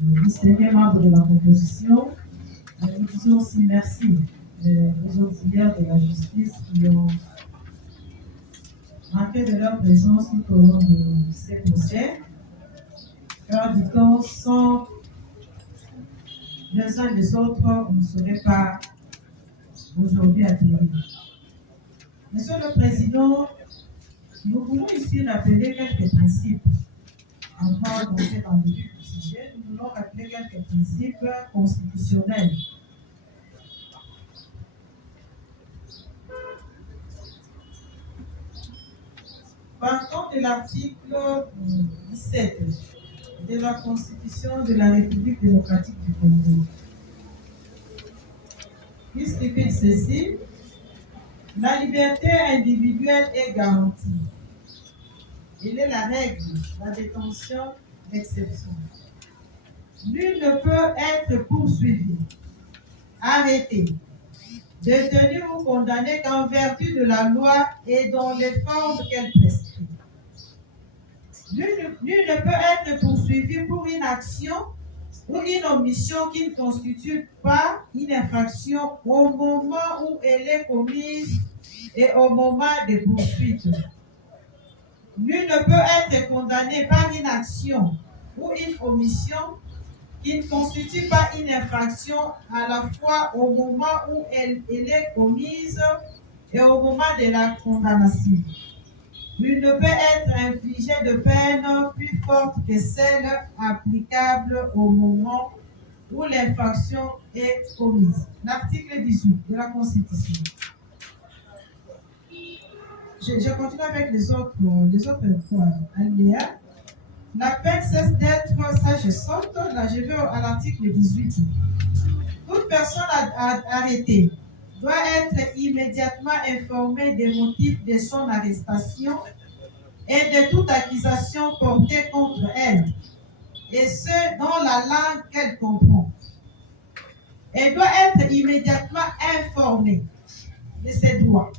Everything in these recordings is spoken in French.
distingués membres de la composition. Nous disons aussi merci aux auxiliaires de la justice qui ont marqué de leur présence tout au long de ces procès. Car du temps, sans les uns les autres, on ne serait pas aujourd'hui atterri. Monsieur le Président, nous voulons ici rappeler quelques principes. Avant d'entrer dans le vif du sujet, nous voulons rappeler quelques principes constitutionnels. Partant de l'article 17 de la Constitution de la République démocratique du Congo, qui stipule ceci: la liberté individuelle est garantie. Il est la règle, la détention d'exception. Nul ne peut être poursuivi, arrêté, détenu ou condamné qu'en vertu de la loi et dans les formes qu'elle prescrit. Nul ne peut être poursuivi pour une action ou une omission qui ne constitue pas une infraction au moment où elle est commise et au moment des poursuites. Nul ne peut être condamné par une action ou une omission qui ne constitue pas une infraction à la fois au moment où elle est commise et au moment de la condamnation. Nul ne peut être infligé de peine plus forte que celle applicable au moment où l'infraction est commise. L'article 18 de la Constitution. Je continue avec les autres alinéas. La peine cesse d'être, ça je saute, là je vais à l'article 18. Toute personne arrêtée doit être immédiatement informée des motifs de son arrestation et de toute accusation portée contre elle, et ce, dans la langue qu'elle comprend. Elle doit être immédiatement informée de ses droits.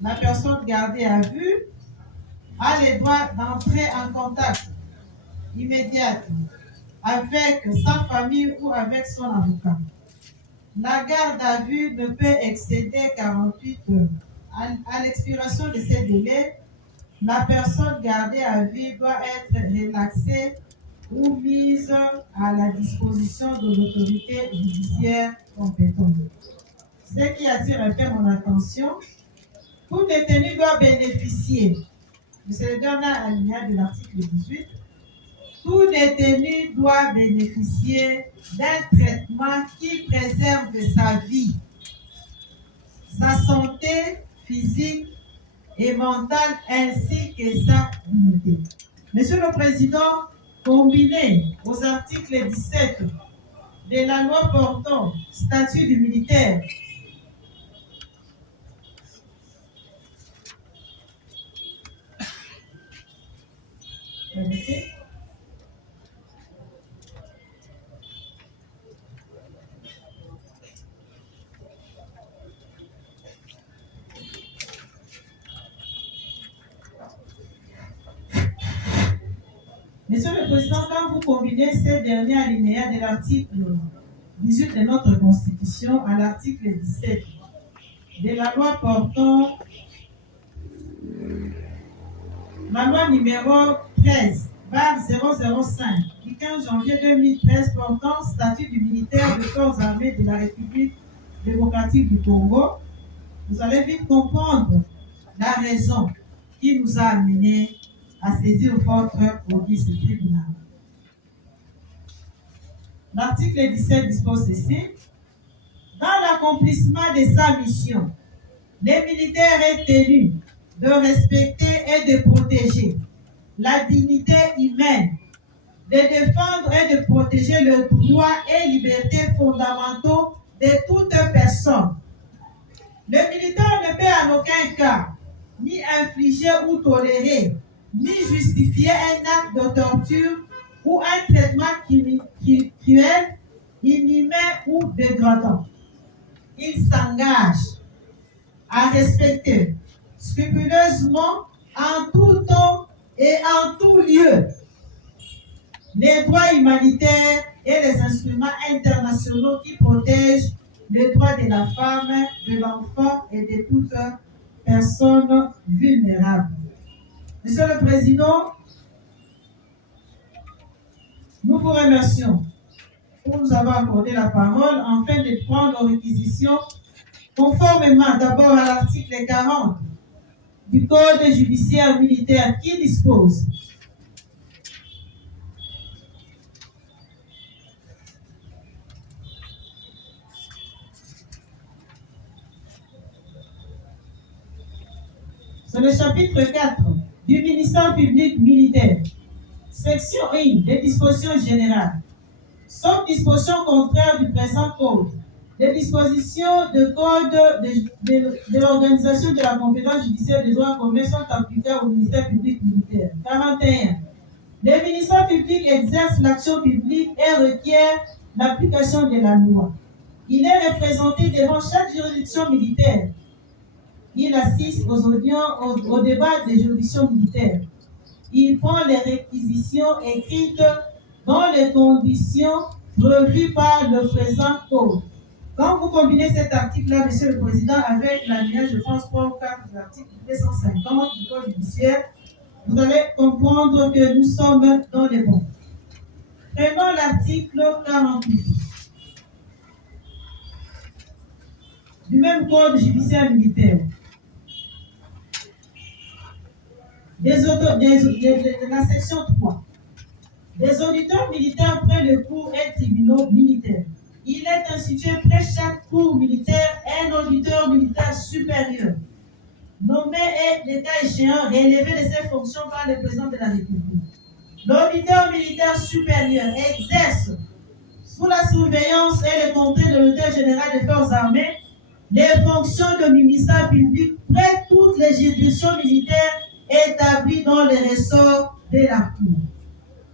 La personne gardée à vue a le droit d'entrer en contact immédiat avec sa famille ou avec son avocat. La garde à vue ne peut excéder 48 heures. À l'expiration de ces délais, la personne gardée à vue doit être relaxée ou mise à la disposition de l'autorité judiciaire compétente. Ce qui attire un peu mon attention, tout détenu doit bénéficier, c'est le dernier alinéa de l'article 18, tout détenu doit bénéficier d'un traitement qui préserve sa vie, sa santé physique et mentale ainsi que sa dignité. Monsieur le Président, combiné aux articles 17 de la loi portant statut du militaire, Monsieur le Président, quand vous combinez ces derniers alinéas de l'article 18 de notre Constitution à l'article 17 de la loi portant la loi numéro 13/005 du 15 janvier 2013 portant statut du militaire de forces armées de la République démocratique du Congo, vous allez vite comprendre la raison qui nous a amenés à saisir votre audience tribunal. L'article 17 dispose ceci: dans l'accomplissement de sa mission, les militaires est tenu de respecter et de protéger la dignité humaine, de défendre et de protéger le droit et libertés fondamentaux de toute personne. Le militaire ne peut en aucun cas ni infliger ou tolérer, ni justifier un acte de torture ou un traitement cruel, inhumain ou dégradant. Il s'engage à respecter scrupuleusement en tout temps et en tout lieu les droits humanitaires et les instruments internationaux qui protègent les droits de la femme, de l'enfant et de toute personne vulnérable. Monsieur le Président, nous vous remercions pour nous avoir accordé la parole afin de prendre réquisition conformément d'abord à l'article 40 du Code judiciaire militaire qui dispose sur le chapitre 4 du ministère public militaire, section 1 des dispositions générales, sauf dispositions contraires du présent code, les dispositions de code de l'organisation de la compétence judiciaire des droits communs sont appliquées au ministère public militaire. 41. Le ministère public exerce l'action publique et requiert l'application de la loi. Il est représenté devant chaque juridiction militaire. Il assiste aux audiences, au débat des juridictions militaires. Il prend les réquisitions écrites dans les conditions prévues par le présent code. Quand vous combinez cet article-là, Monsieur le Président, avec l'alinéa, je pense, 3 ou 4 de l'article 250 du Code judiciaire, vous allez comprendre que nous sommes dans les bons. Prenons l'article 48 du même Code judiciaire militaire. De la section 3. Des auditeurs militaires près le cours et tribunaux militaires. Il est institué près chaque cours militaire un auditeur militaire supérieur, nommé et, l'état échéant, relevé de ses fonctions par le président de la République. L'auditeur militaire supérieur exerce, sous la surveillance et le contrôle de l'auditeur général des forces armées, les fonctions de ministère public près toutes les juridictions militaires établi dans les ressorts de la Cour.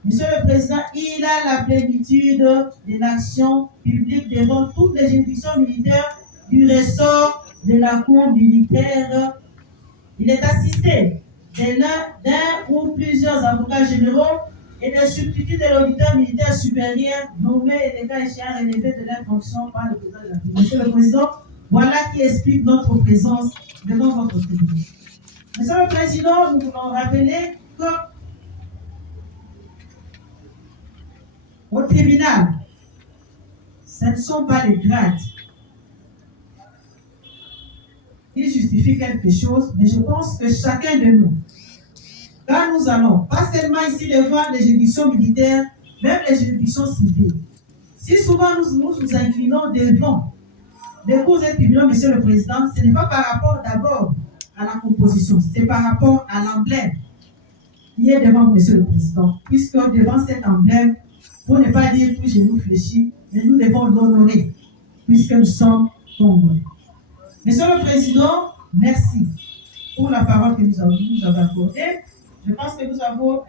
Monsieur le Président, il a la plénitude de l'action publique devant toutes les juridictions militaires du ressort de la Cour militaire. Il est assisté d'un ou plusieurs avocats généraux et des substituts de l'auditeur militaire supérieur nommé et les cas échéants relevés de leur fonction par le président de la Cour. Monsieur le Président, voilà qui explique notre présence devant votre tribunal. Monsieur le Président, nous voulons rappeler que au tribunal, ce ne sont pas les grades qui justifient quelque chose, mais je pense que chacun de nous, quand nous allons, pas seulement ici devant les juridictions militaires, même les juridictions civiles, si souvent nous inclinons devant les cours et tribunaux, Monsieur le Président, ce n'est pas par rapport d'abord à la composition, c'est par rapport à l'emblème qui est devant Monsieur le Président, puisque devant cet emblème, pour ne pas dire que genou fléchi, mais nous devons l'honorer, puisque nous sommes congolais. Monsieur le Président, merci pour la parole que nous avez accordée. Je pense que nous avons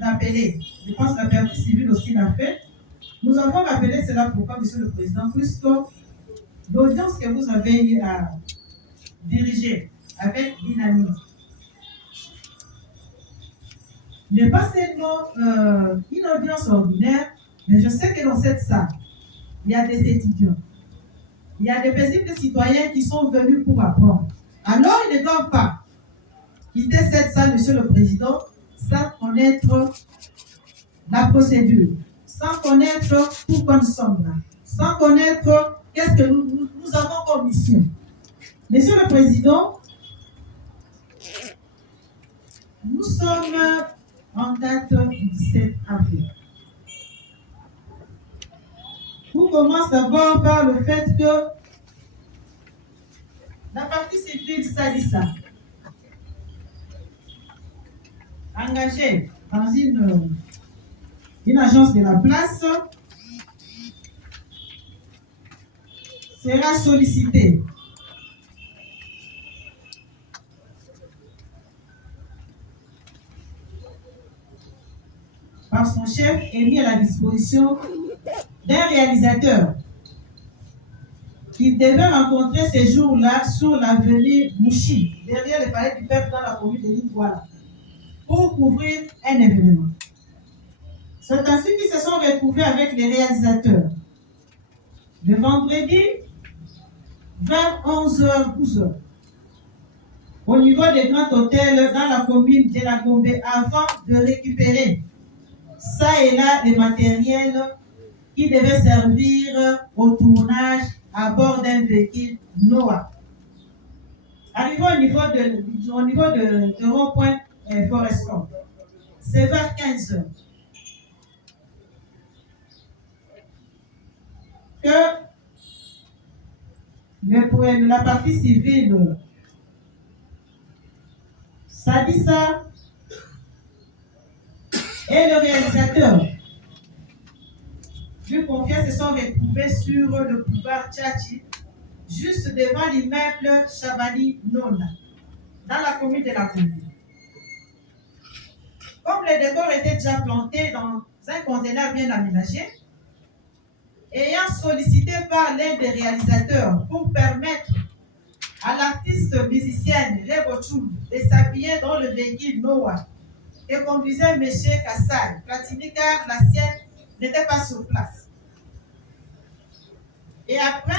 rappelé, je pense que la partie civile aussi l'a fait. Nous avons rappelé cela pourquoi, Monsieur le Président, puisque l'audience que vous avez eu à diriger avec dynamisme n'est pas seulement une audience ordinaire, mais je sais que dans cette salle, il y a des étudiants, il y a des paisibles citoyens qui sont venus pour apprendre. Alors, ils ne doivent pas quitter cette salle, Monsieur le Président, sans connaître la procédure, sans connaître pourquoi nous sommes là, sans connaître qu'est-ce que nous avons comme mission. Monsieur le Président, nous sommes en date du 17 avril. On commence d'abord par le fait que la partie civile Salissa, engagée dans une agence de la place, sera sollicitée par son chef et mis à la disposition d'un réalisateur qu'il devait rencontrer ces jours-là sur l'avenue Mouchi, derrière le palais du peuple dans la commune de Lingwala, pour couvrir un événement. C'est ainsi qu'ils se sont retrouvés avec les réalisateurs. Le vendredi, vers 11h-12h, au niveau des grands hôtels dans la commune de la Gombe, avant de récupérer ça et là les matériels qui devaient servir au tournage à bord d'un véhicule Noah. Arrivé au niveau de rond-point Foreston, c'est vers 15h que la partie civile Sadissa et le réalisateur du confiance se sont retrouvés sur le boulevard Tchachi, juste devant l'immeuble Chabani Nona, dans la commune de la commune. Comme le décor était déjà planté dans un conteneur bien aménagé, ayant sollicité par l'un des réalisateurs pour permettre à l'artiste musicienne Rebochou de s'habiller dans le véhicule Noah que conduisait M. Kassai, Platini, car la sienne n'était pas sur place. Et après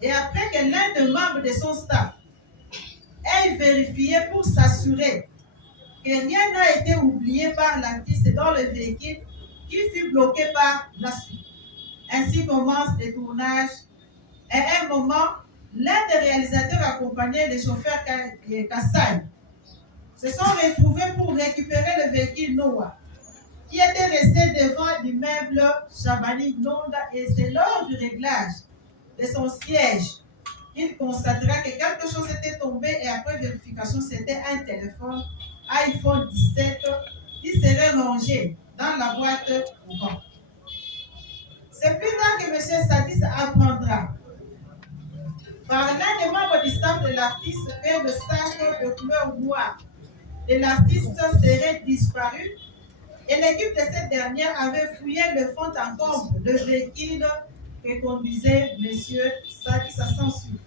que l'un des membres de son staff ait vérifié pour s'assurer que rien n'a été oublié par l'artiste dans le véhicule qui fut bloqué par la suite. Ainsi commence le tournage. Et à un moment, l'un des réalisateurs accompagnait le chauffeur Kassai se sont retrouvés pour récupérer le véhicule Noah qui était resté devant l'immeuble Chabani Nonda, et c'est lors du réglage de son siège qu'il constatera que quelque chose était tombé, et après vérification, c'était un téléphone iPhone 17 qui serait rangé dans la boîte au vent. C'est plus tard que M. Sadis apprendra par l'un des membres du staff de l'artiste que le sac de couleur noire de l'artiste serait disparu, et l'équipe de cette dernière avait fouillé le fond en comble le véhicule que conduisait M. Sadis à son suite.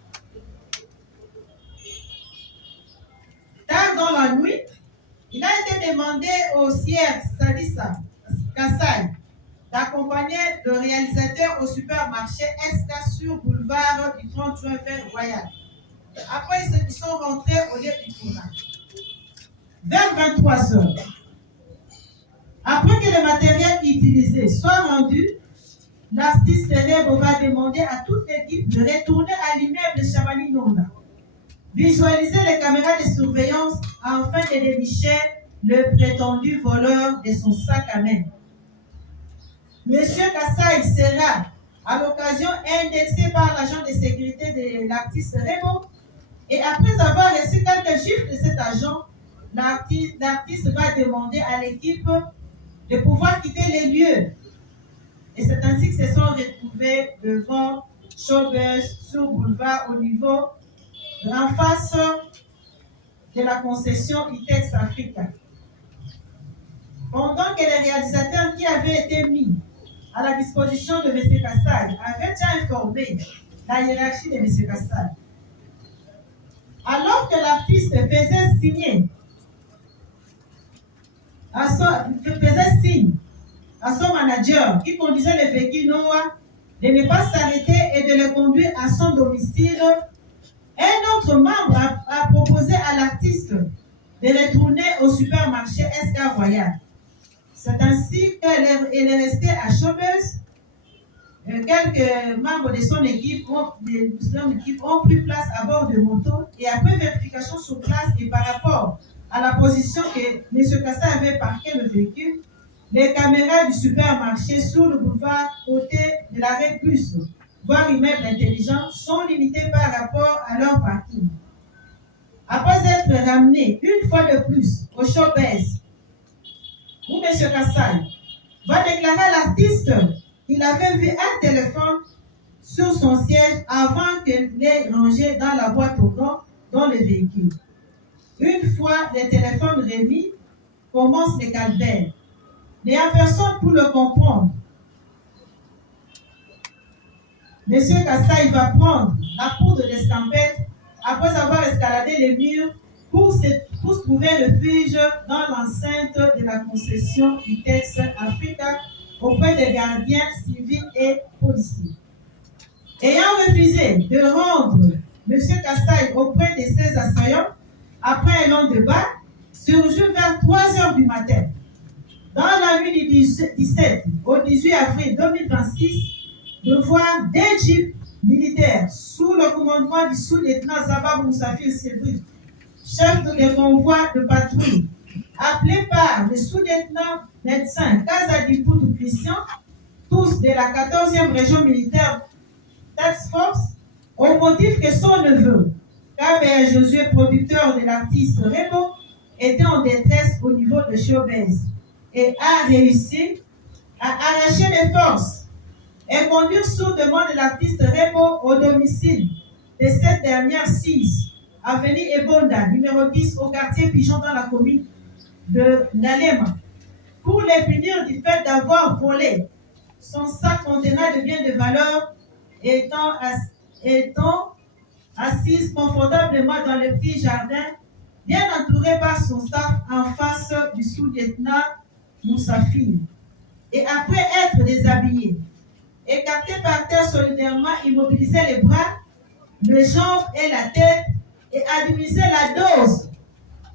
Tard dans la nuit, il a été demandé au sieur Sadissa Kassai d'accompagner le réalisateur au supermarché SK sur boulevard du 30 juin vers Royal. Après, ils sont rentrés au lieu du tournage. Vers 23h, après que le matériel utilisé soit rendu, l'artiste Rebo va demander à toute l'équipe de retourner à l'immeuble Chabani Nonda, visualiser les caméras de surveillance afin de dénicher le prétendu voleur de son sac à main. Monsieur Kassai sera à l'occasion indexé par l'agent de sécurité de l'artiste Rebo, et après avoir reçu quelques chiffres de cet agent, l'artiste va demander à l'équipe de pouvoir quitter les lieux. Et c'est ainsi que se sont retrouvés devant Showbuzz sur boulevard au niveau en face de la concession ITEX Africa. Pendant que les réalisateurs qui avaient été mis à la disposition de M. Kassai avaient déjà informé la hiérarchie de M. Kassai. Alors que l'artiste faisait signe à son manager qui conduisait le véhicule Noah de ne pas s'arrêter et de le conduire à son domicile, un autre membre a proposé à l'artiste de retourner au supermarché SK Royal. C'est ainsi qu'elle est restée à Showbuzz. Quelques membres de son équipe ont pris place à bord de moto, et après vérification sur place et par rapport à la position que M. Kassai avait parqué le véhicule, les caméras du supermarché sur le boulevard côté de l'arrêt plus, voire immeuble intelligent, sont limitées par rapport à leur parking. Après être ramenés une fois de plus au Showbuzz, où M. Kassai va déclarer à l'artiste qu'il avait vu un téléphone sur son siège avant qu'il l'ait rangé dans la boîte au gants dans le véhicule. Une fois le téléphone remis, commence le calvaire. N'ayant personne pour le comprendre, M. Kassai va prendre la poudre d'escampette après avoir escaladé les murs pour trouver refuge dans l'enceinte de la concession ITEX auprès des gardiens civils et policiers. Ayant refusé de rendre M. Kassaï auprès de ses assaillants, après un long débat, surgit vers 3 heures du matin. Dans la nuit du 17 au 18 avril 2026, de voir des jeeps militaires sous le commandement du sous-lieutenant Zabab Moussafir Sebri, chef des convois de patrouille, appelé par le sous-lieutenant médecin Kazadipoutou Christian, tous de la 14e région militaire Task Force, au motif que son neveu, Kabé Josué, producteur de l'artiste Rebo, était en détresse au niveau de Chobès et a réussi à arracher les forces et conduire sous demande de l'artiste Rebo au domicile de cette dernière 6, avenue Ebonda, numéro 10, au quartier Pigeon dans la commune de Nalema, pour les punir du fait d'avoir volé son sac contenant de biens de valeur, étant assise confortablement dans le petit jardin, bien entourée par son staff en face du sous-lieutenant Moussafir. Et après être déshabillée, écartée par terre solidairement, immobilisait les bras, les jambes et la tête et administrait la dose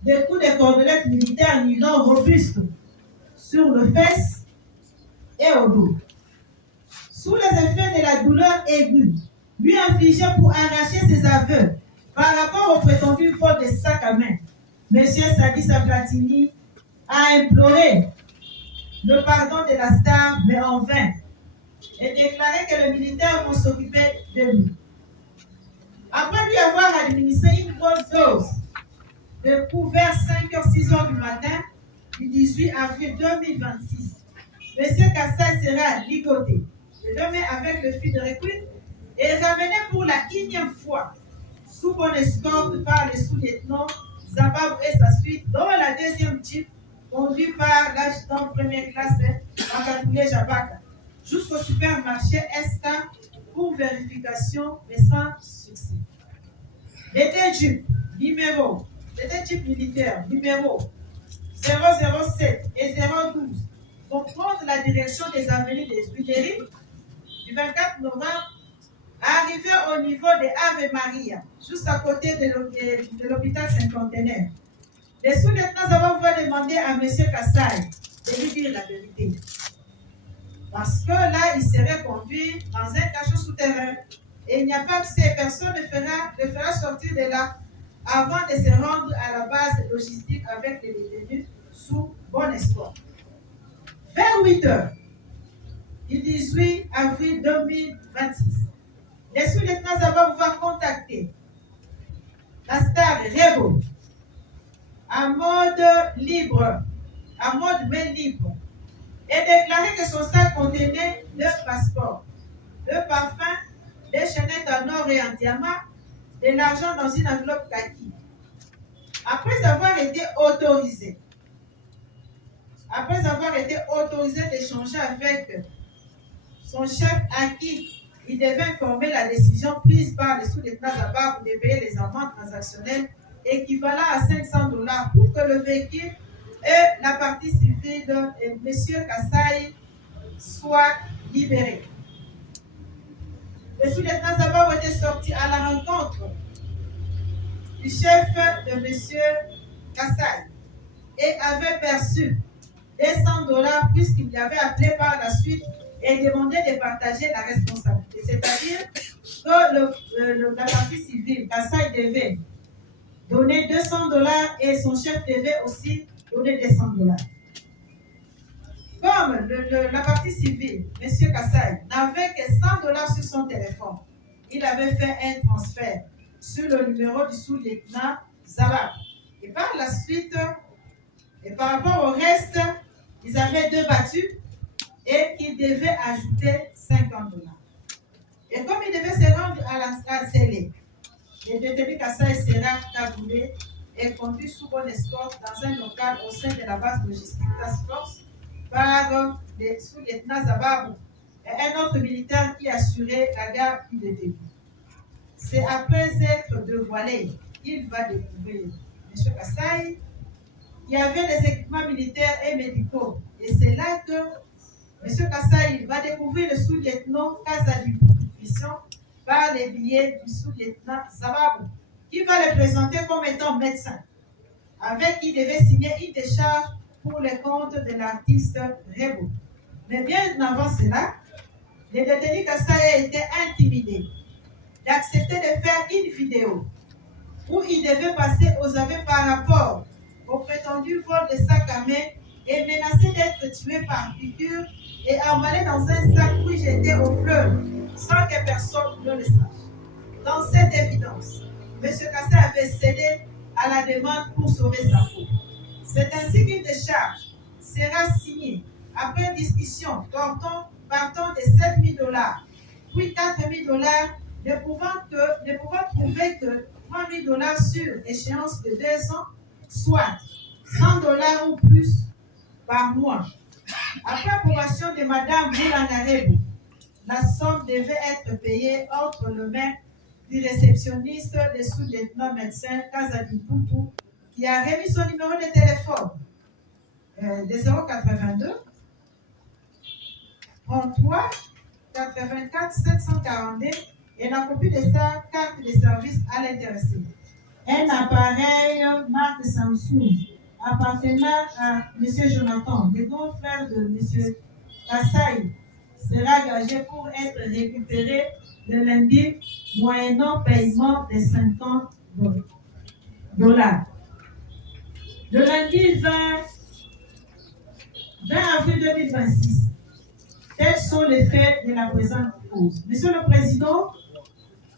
de coups de cordelettes militaires nylon robustes sur le fesse et au dos. Sous les effets de la douleur aiguë, lui infligée pour arracher ses aveux par rapport au prétendu vol de sac à main, M. Sadissa Platini a imploré le pardon de la star, mais en vain, et déclaré que les militaires vont s'occuper de lui. Après lui avoir administré une bonne dose de coups vers 5h-6h du matin du 18 avril 2026, M. Kassaï sera ligoté, le nommé avec le fil de recul et ramené pour la 1e fois sous bonne escorte par le sous-lieutenant Zabab et sa suite dans la 2e jeep conduit par l'adjudant première classe en Katoulé Jabaka jusqu'au supermarché SK pour vérification, mais sans succès. Les deux jeeps militaires numéro 007 et 012 vont prendre la direction des avenues des Tuileries du 24 novembre, arrivé au niveau de Ave Maria, juste à côté de l'hôpital Saint-Contenaire. Les sous-lieutenants va demander à M. Kassaï de lui dire la vérité. Parce que là, il serait conduit dans un cachot souterrain et il n'y a pas accès. Personne ne fera sortir de là avant de se rendre à la base logistique avec les détenus sous bon espoir. Vers 8 heures du 18 avril 2026, les sous-lieutenants vont contacter la star Rebo en mode libre, en mode main libre, et déclarer que son sac contenait le passeport, le parfum, des chaînettes en or et en diamant, de l'argent dans une enveloppe kaki. Après avoir été autorisé d'échanger avec son chef à qui il devait informer la décision prise par le sous-lieutenant Zabab de payer les amendes transactionnelles équivalent à $500 pour que le véhicule et la partie civile de M. Kassaï soient libérés. Le sous-lieutenant Zabab était sorti à la rencontre du chef de M. Kassaï et avait perçu des $100 puisqu'il lui avait appelé par la suite et demandé de partager la responsabilité. C'est-à-dire que la partie civile, Kassaï devait donner $200 et son chef devait aussi donner des $100. Comme la partie civile, M. Kassaï, n'avait que $100 sur son téléphone, il avait fait un transfert sur le numéro du sous-lieutenant Zabab. Et par la suite, et par rapport au reste, ils avaient débattu et qu'ils devaient ajouter $50. Et comme ils devaient se rendre à la scellée, le détenu Kassaï sera cagoulé et conduit sous bonne escorte dans un local au sein de la base logistique Task Force par le sous-lieutenant Zababou et un autre militaire qui assurait la garde du détenu. C'est après être dévoilé qu'il va découvrir M. Kassaï qui avait des équipements militaires et médicaux. Et c'est là que M. Kassaï va découvrir le sous-lieutenant Kazadi Puissant par les billets du sous-lieutenant Zababou, qui va le présenter comme étant médecin, avec qui devait signer une décharge pour les comptes de l'artiste Rebo. Mais bien avant cela, le détenu Kassaï a été intimidé d'accepter de faire une vidéo où il devait passer aux aveux par rapport au prétendu vol de sac à main et menacé d'être tué par piqûre et emballé dans un sac où jeté au fleuve sans que personne ne le sache. Dans cette évidence, M. Kassé avait cédé à la demande pour sauver sa peau. C'est ainsi qu'une décharge sera signée après discussion partant de $7,000, puis $4,000, ne pouvant prouver que $3,000 sur échéance de 2 ans, soit $100 ou plus par mois. Après approbation de Mme Boulangarebo, la somme devait être payée entre les mains du réceptionniste, le sous-lieutenant médecin Kazadi Poutou, qui a remis son numéro de téléphone de 082 33 84 742 et la copie de sa carte de service à l'intéressé. Un appareil marque Samsung appartenant à M. Jonathan, le grand frère de M. Kassaï, sera gagé pour être récupéré le lundi, moyennant paiement de $50. Le lundi 20 avril 2026, tels sont les faits de la présente cause. Monsieur le Président,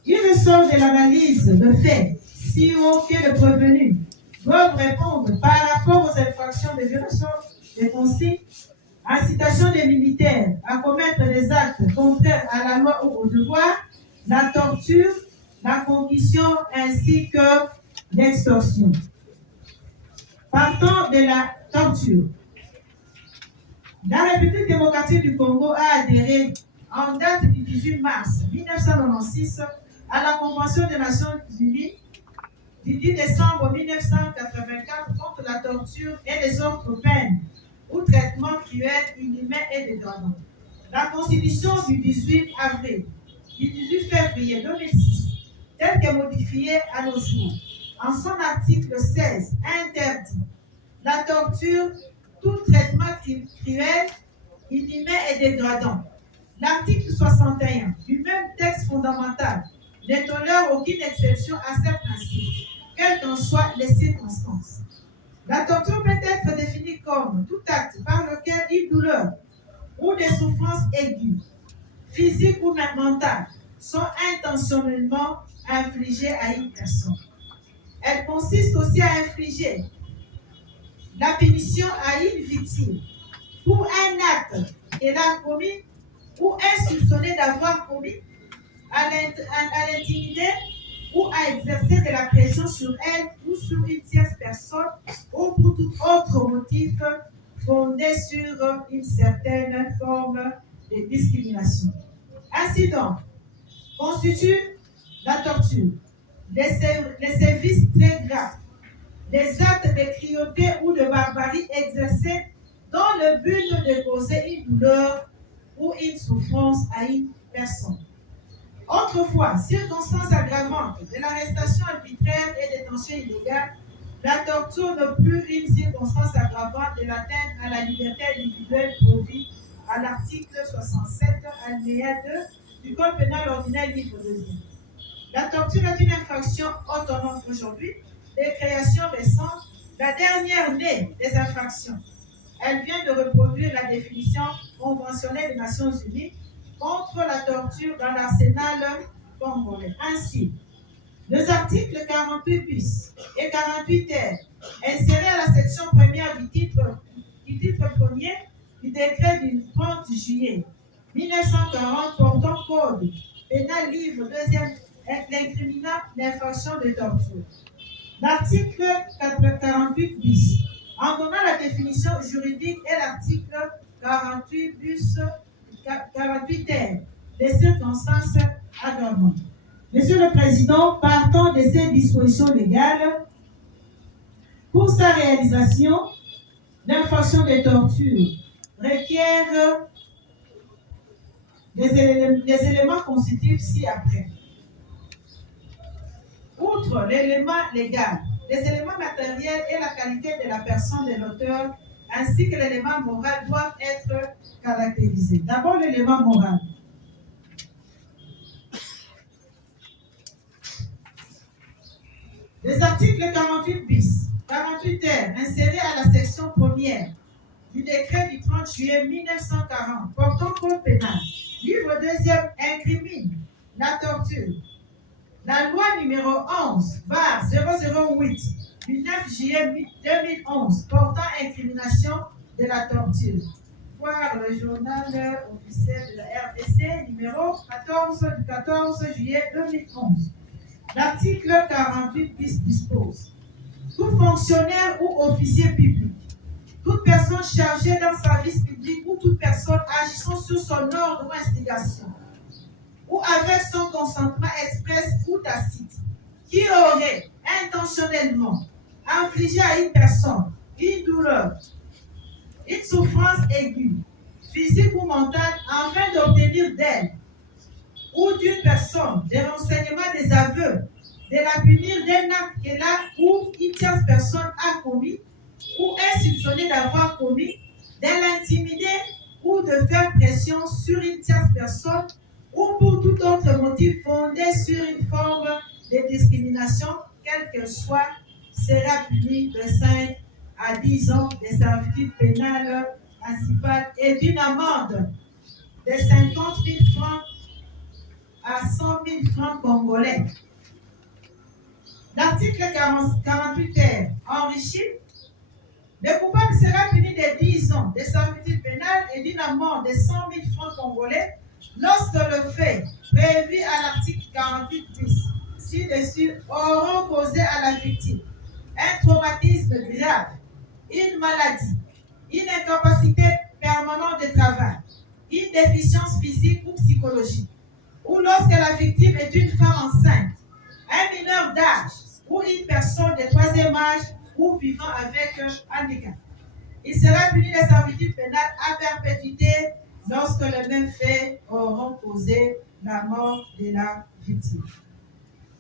il ressort de l'analyse de faits si haut que le prévenu doivent répondre par rapport aux infractions de violation des consignes, incitation des militaires à commettre des actes contraires à la loi ou au devoir, la torture, la concussion ainsi que l'extorsion. Partant de la torture, la République démocratique du Congo a adhéré en date du 18 mars 1996 à la Convention des Nations Unies du 10 décembre 1984 contre la torture et les autres peines ou traitements cruels, inhumains et dégradants. La Constitution du 18 février 2006, telle que modifiée à nos jours, en son article 16, interdit la torture, tout traitement cruel, inhumain et dégradant. L'article 61 du même texte fondamental ne tolère aucune exception à ces principes, quelles qu'en soient les circonstances. La torture peut être définie comme tout acte par lequel une douleur ou des souffrances aiguës, physiques ou mentales, sont intentionnellement infligées à une personne. Elle consiste aussi à infliger la punition à une victime pour un acte qu'elle a commis ou est soupçonnée d'avoir commis, à l'intimider ou à exercer de la pression sur elle ou sur une tierce personne ou pour tout autre motif fondé sur une certaine forme de discrimination. Ainsi donc, constitue la torture, les services très graves, des actes de cruauté ou de barbarie exercés dans le but de causer une douleur ou une souffrance à une personne. Autrefois, circonstance aggravante de l'arrestation arbitraire et détention illégale, la torture n'est plus une circonstance aggravante de l'atteinte à la liberté individuelle prévue à l'article 67, alinéa 2 du Code pénal ordinaire livre 2. La torture est une infraction autonome aujourd'hui, de création récente, la dernière née des infractions. Elle vient de reproduire la définition conventionnelle des Nations Unies contre la torture dans l'arsenal congolais. Ainsi, les articles 48 bis et 48 ter, insérés à la section première du titre premier du décret du 30 juillet 1940 portant code pénal livre 2e incriminant l'infraction de torture. L'article 48 bis, en donnant la définition juridique, et l'article 48 bis 48 ter, des circonstances aggravantes. Monsieur le Président, partant de ces dispositions légales, pour sa réalisation, l'infraction de torture requiert Les éléments constitutifs ci-après. Outre l'élément légal, les éléments matériels et la qualité de la personne de l'auteur, ainsi que l'élément moral doivent être caractérisés. D'abord, l'élément moral. Les articles 48 bis, 48 R, insérés à la section première du décret du 30 juillet 1940 portant code pénal, livre deuxième, incrimine la torture. La loi numéro 11/008 du 9 juillet 2011 portant incrimination de la torture. Voir le journal officiel de la RDC numéro 14 du 14 juillet 2011. L'article 48 bis dispose: tout fonctionnaire ou officier public, toute personne chargée d'un service public ou toute personne agissant sur son ordre ou instigation, ou avec son consentement express ou tacite, qui aurait intentionnellement infligé à une personne une douleur, une souffrance aiguë, physique ou mentale, afin d'obtenir d'elle ou d'une personne des renseignements, des aveux, de la punir d'un acte qu'elle a ou une tierce personne a commis ou est soupçonnée d'avoir commis, de l'intimider ou de faire pression sur une tierce personne ou pour tout autre motif fondé sur une forme de discrimination, quelle qu'elle soit, sera puni de 5 à 10 ans de servitude pénale principale et d'une amende de 50 000 francs à 100 000 francs congolais. L'article 48 R enrichi, le coupable sera puni de 10 ans de servitude pénale et d'une amende de 100 000 francs congolais lorsque le fait prévu à l'article 48 bis ci-dessus auront causé à la victime un traumatisme grave, une maladie, une incapacité permanente de travail, une déficience physique ou psychologique, ou lorsque la victime est une femme enceinte, un mineur d'âge ou une personne de troisième âge ou vivant avec un handicap. Il sera puni de servitude pénale à perpétuité lorsque les mêmes faits auront causé la mort de la victime.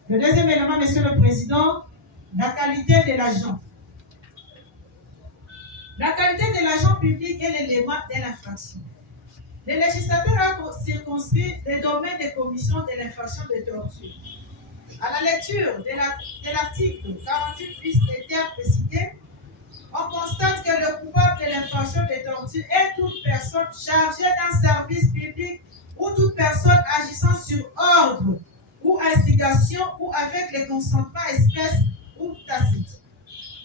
Le deuxième élément, Monsieur le Président, la qualité de l'agent. La qualité de l'agent public est l'élément de l'infraction. Le législateur a circonscrit le domaine des commissions de l'infraction de torture. À la lecture de l'article 48 bis des termes précités, on constate que le coupable de l'infraction de torture est toute personne chargée d'un service public ou toute personne agissant sur ordre ou instigation ou avec le consentement express ou tacite.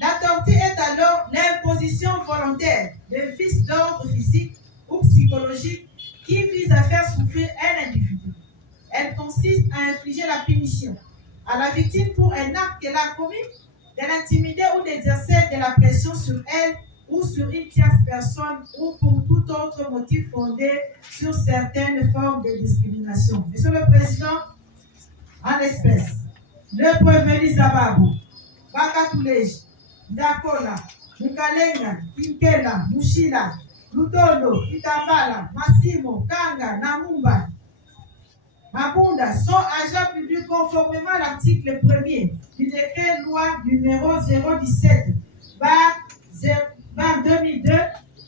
La torture est alors l'imposition volontaire de vices d'ordre physique ou psychologique qui vise à faire souffrir un individu. Elle consiste à infliger la punition à la victime pour un acte qu'elle a commis, de l'intimider ou d'exercer de la pression sur elle ou sur une tierce personne ou pour tout autre motif fondé sur certaines formes de discrimination. Monsieur le Président, en espèce, le prévenu Zababu, Bakatuleji, Dakola, Mukalenga, Kinkela, Mushila, Lutondo, Kitambala, Massimo, Kanga, Namumba, Mabunda sont agents publics conformément à l'article 1er du décret loi numéro 017 2002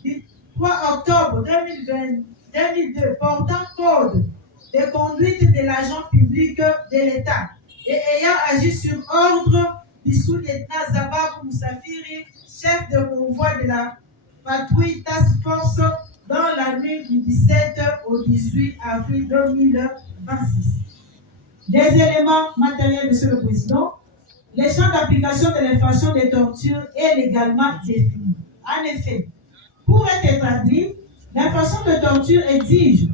du 3 octobre 2002 portant code de conduite de l'agent public de l'État et ayant agi sur ordre du sous-lieutenant Zababou Moussafiri, chef de convoi de la patrouille Task Force dans la nuit du 17 au 18 avril 2026. Des éléments matériels, Monsieur le Président. Le champ d'application de l'infraction de torture est légalement défini. En effet, pour être établi, l'infraction de torture exige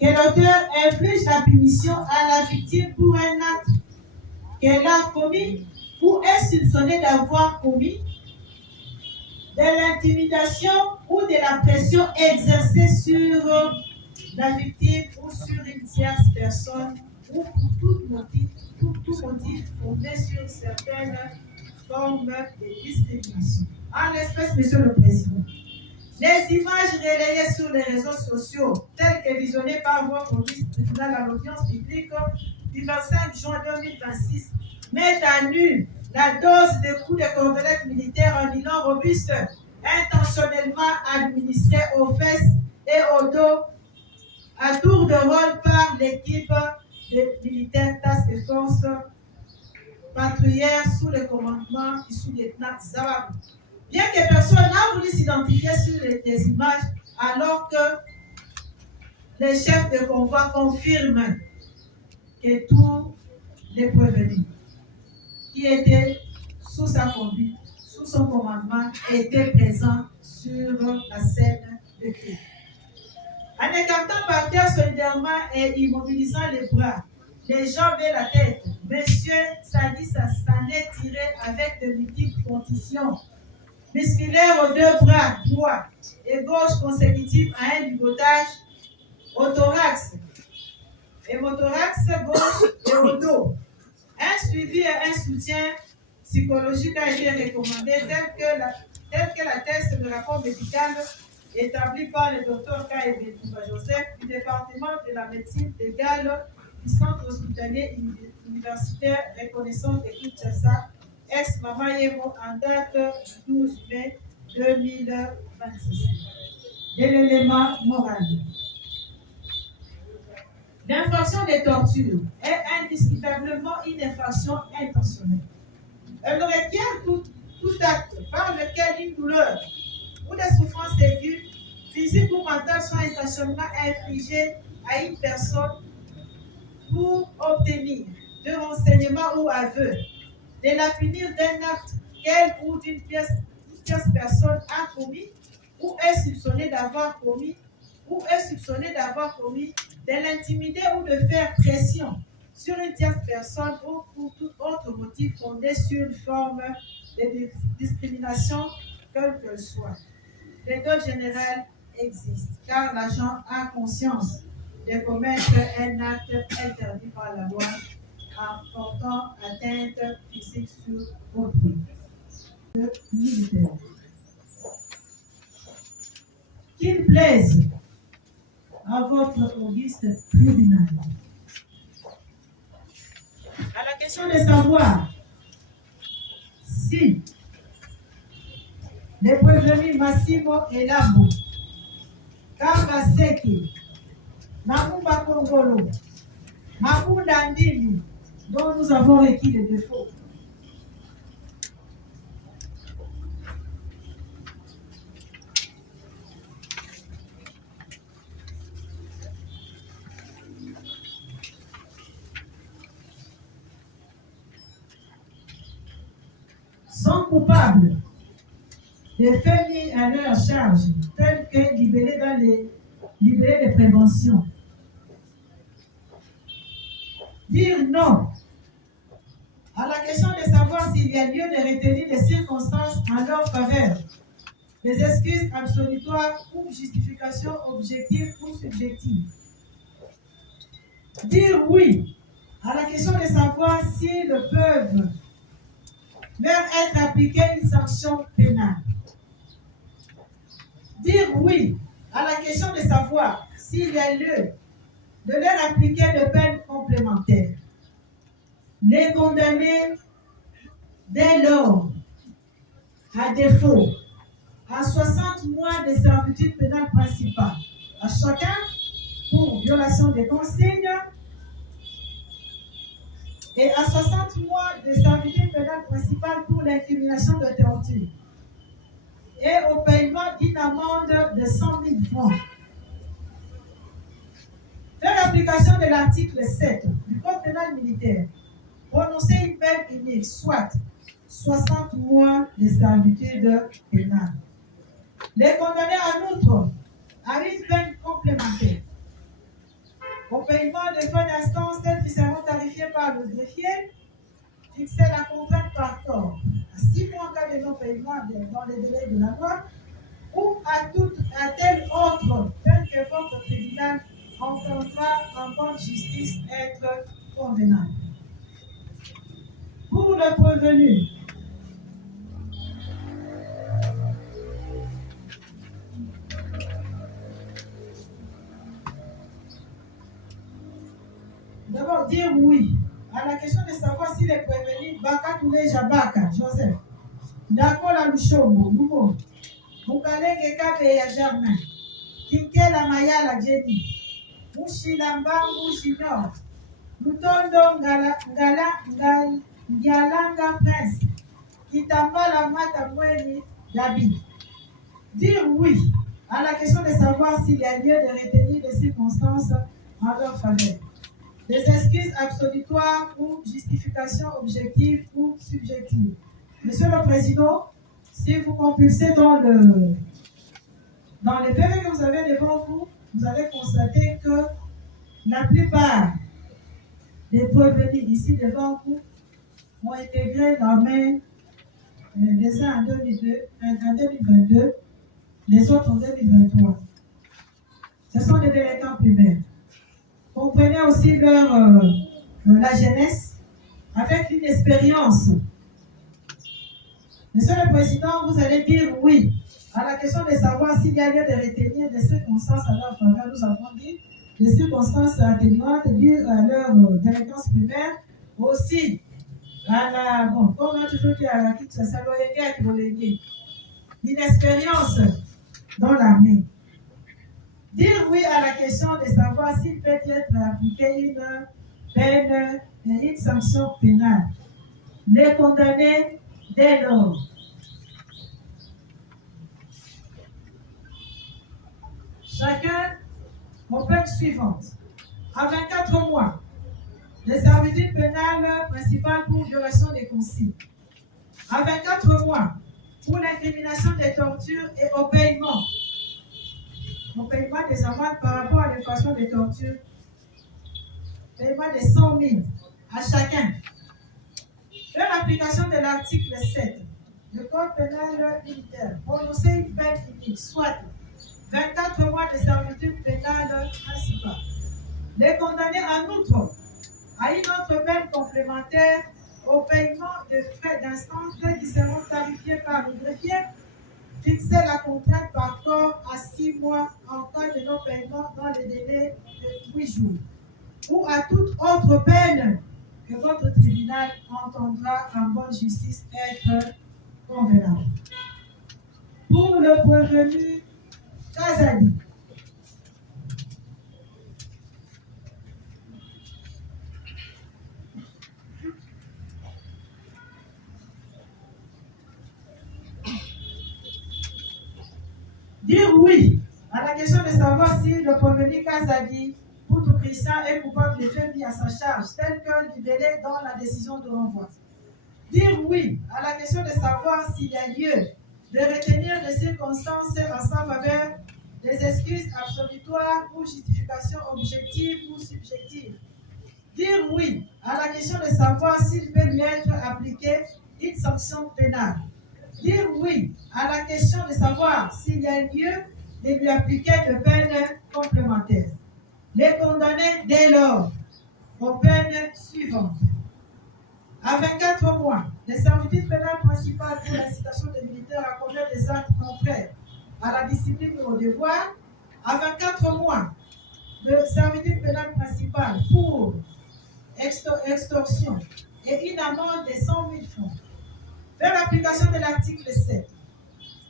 que l'auteur inflige la punition à la victime pour un acte qu'elle a commis ou est soupçonnée d'avoir commis, de l'intimidation ou de la pression exercée sur la victime ou sur une tierce personne ou pour tout motif fondé sur certaines formes de discrimination. En l'espèce, Monsieur le Président, Les images relayées sur les réseaux sociaux, telles que visionnées par votre tribunal à l'audience publique du 25 juin 2026, mettent à nu la dose de coups de cordelette militaire en nylon robuste intentionnellement administrés aux fesses et au dos à tour de rôle par l'équipe de militaires Task Force patrouillère sous le commandement du sous-lieutenant Zawabou. Bien que personne n'a voulu s'identifier sur les images, alors que les chefs de convoi confirment que tous les prévenus qui étaient sous sa conduite, sous son commandement, étaient présents sur la scène de crime. En écartant par terre solidairement et immobilisant les bras, les jambes et la tête, Monsieur Sadi s'en est tiré avec de multiples conditions musculaires aux deux bras, droit et gauche consécutifs à un ligotage au thorax, hémothorax gauche et au dos. Un suivi et un soutien psychologique a été recommandé tel que l'atteste le rapport médical établi par le docteur K. Joseph du département de la médecine légale du centre hospitalier universitaire reconnaissance de Kinshasa, ex-Mama Yemo, en date du 12 mai 2026. De l'élément moral. L'infraction des tortures est indiscutablement une infraction intentionnelle. Elle requiert tout acte par lequel une douleur ou des souffrances aiguës, physiques ou mentales, sont intentionnellement infligées à une personne pour obtenir de renseignements ou aveux, de la punir d'un acte qu'elle ou d'une pièce personne a commis ou est soupçonnée d'avoir commis, de l'intimider ou de faire pression sur une tierce personne ou pour tout autre motif fondé sur une forme de discrimination, quelle qu'elle soit. Les doses générales existent, car l'agent a conscience de commettre un acte interdit par la loi en portant atteinte physique sur autrui. Militaire. Qu'il plaise à votre auguste tribunal. À la question de savoir si les prévenus Massimo et Labo, Kamba Seki, Mamumba Kongolo, Mamunda Ndili, dont nous avons requis les défauts, sont coupables des faits mis à leur charge, tels que libellés dans les libellés de prévention. Dire non à la question de savoir s'il y a lieu de retenir des circonstances en leur faveur, des excuses absolutoires ou justifications objectives ou subjectives. Dire oui à la question de savoir s'ils peuvent leur être appliquée une sanction pénale. Dire oui à la question de savoir s'il y a lieu de leur appliquer de peines complémentaires. Les condamner dès lors, à défaut, à 60 mois de servitude pénale principale, à chacun pour violation des consignes et à 60 mois de servitude pénale principale pour l'incrimination de torture et au paiement d'une amende de 100 000 francs. Faire application de l'article 7 du Code pénal militaire, prononcer une peine unique, soit 60 mois de servitude pénale. Les condamner en outre à une peine complémentaire au paiement de frais d'instance tels qui seront tarifés par le greffier, fixer la contrainte par corps à 6 mois en cas de non-paiement dans les délais de la loi ou à telle autre peine que votre tribunal entendra en bonne justice être convenable. Pour le prévenu, D'abord, dire oui à la question de savoir s'il est prévenu Bakatoulé Jabaka, Joseph. Dakola Lushombo, Lumo. Mukalenge Kabe ya Germain. Kinkela Mayala Jenny. Mushilambangu Junior. Lutondo Ngalanga Prince. Kitambala Mata Mweni Dabi. Dire oui à la question de savoir s'il y a lieu de retenir des circonstances en leur faveur. Des excuses absolutoires ou justifications objectives ou subjectives. Monsieur le Président, si vous compulsez dans les PV que vous avez devant vous, vous allez constater que la plupart des prévenus ici devant vous ont intégré l'armée les uns en 2022, les autres en 2023. Ce sont des délinquants primaires. Comprenez aussi la jeunesse avec une expérience. Monsieur le Président, vous allez dire oui à la question de savoir s'il y a lieu de retenir des circonstances à leur faveur. Nous avons dit des circonstances atténuantes dues à leur délinquance primaire, aussi à la, bon, comme on a toujours dit à la une expérience dans l'armée. Dire oui à la question de savoir s'il peut être appliqué une peine et une sanction pénale. Les condamner dès lors. Chacun aux peines suivantes. À 24 mois, les servitudes pénales principales pour violation des consignes. À 24 mois, pour l'incrimination des tortures et au paiement des amendes par rapport à l'infraction des tortures, paiement de 100 000 à chacun. De l'application de l'article 7 du Code pénal militaire, prononcer une peine unique, soit 24 mois de servitude pénale principale. Les condamner en outre à une autre peine complémentaire au paiement de frais d'instance qui seront tarifiés par le greffier, fixer la contrainte par corps à 6 mois en cas de non-paiement dans le délai de 8 jours, ou à toute autre peine que votre tribunal entendra en bonne justice être convenable. Pour le prévenu Kazadi, dire oui à la question de savoir si le prévenu Kazadi, pour tout Christian, est coupable des faits mis à sa charge, tel que libellé dans la décision de renvoi. Dire oui à la question de savoir s'il y a lieu de retenir des circonstances en sa faveur, des excuses absolutoires ou justifications objectives ou subjectives. Dire oui à la question de savoir s'il peut lui être appliqué une sanction pénale. Dire oui à la question de savoir s'il y a lieu de lui appliquer de peines complémentaires. Les condamner dès lors aux peines suivantes. À 24 mois, les servitudes pénales principales pour l'incitation des militaires à commettre des actes contraires à la discipline et au devoir. À 24 mois, de servitude pénale principale pour extorsion et une amende de 100 000 francs. Vers l'application de l'article 7,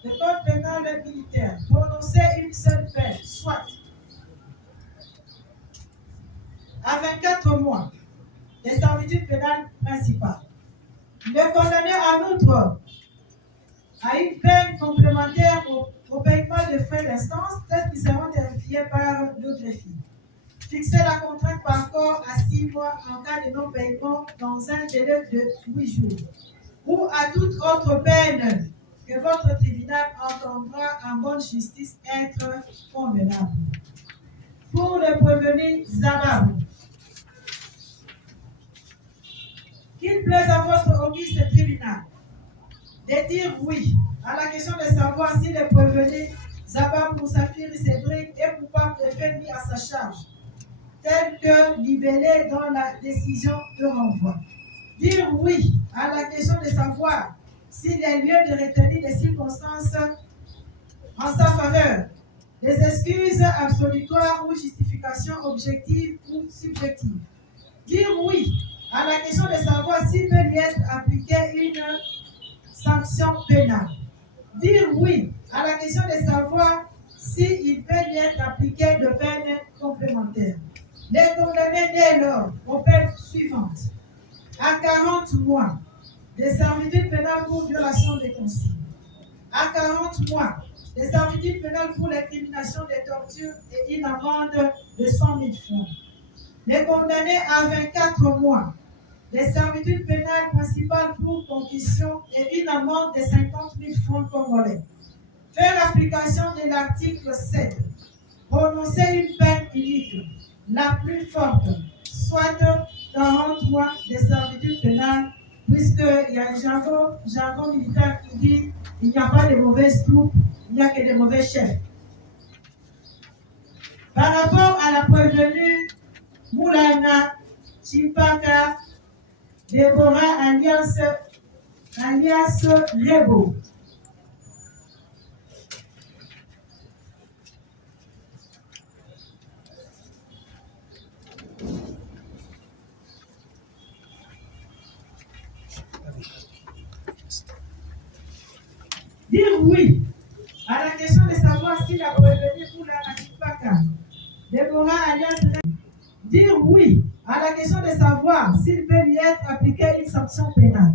le Code pénal militaire prononcer une seule peine, soit à 24 mois, les servitudes pénales principales. Le condamner en outre à une peine complémentaire au paiement de frais d'instance, tels qui seront vérifiés par le greffier. Fixer la contrainte par corps à 6 mois en cas de non-paiement dans un délai de 8 jours, ou à toute autre peine que votre tribunal entendra en bonne justice être convenable. Pour le prévenu Zababou, qu'il plaise à votre auguste tribunal de dire oui à la question de savoir si le prévenu Zababou Safiri Cédric est coupable de faits mis à sa charge, tel que libellé dans la décision de renvoi. Dire oui à la question de savoir s'il y a lieu de retenir des circonstances en sa faveur, des excuses absolutoires ou justifications objectives ou subjectives. Dire oui à la question de savoir s'il peut lui être appliqué une sanction pénale. Dire oui à la question de savoir s'il peut lui être appliqué de peine complémentaire. Les condamner dès lors aux peines suivantes. À 40 mois de servitude pénale pour violation des consignes. À 40 mois de servitude pénale pour l'incrimination des tortures et une amende de 100 000 francs. Les condamnés à 24 mois de servitude pénale principale pour concussion et une amende de 50 000 francs congolais. Faire application de l'article 7. Prononcer une peine unique, la plus forte, soit 40 mois de servitude pénale, puisqu'il y a un jargon militaire qui dit il n'y a pas de mauvaises troupes, il n'y a que de mauvais chefs. Par rapport à la prévenue Moulanga Chimpaka Deborah alias Rebo. Dire oui à la question de savoir si la prévenue Moulanga Chimpaka Deborah alias Rebo. Dire oui à la question de savoir s'il peut lui être appliqué une sanction pénale.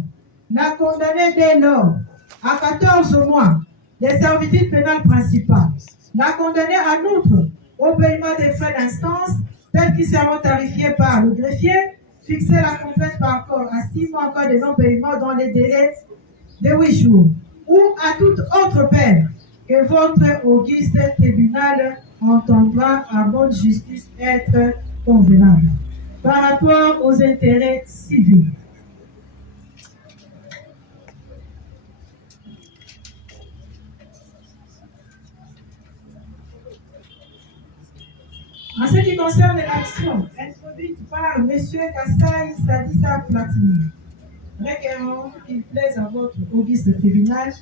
La condamner dès lors à 14 mois de servitude pénale principale. La condamner en outre au paiement des frais d'instance tels qu'ils seront tarifiés par le greffier, fixer la contrainte par corps à 6 mois encore de non-paiement dans les délais de 8 jours, ou à toute autre peine que votre auguste tribunal entendra à bonne justice être convenable par rapport aux intérêts civils. En ce qui concerne l'action introduite par M. Kassai Sadissa Platini, requérant qu'il plaise à votre auguste tribunal.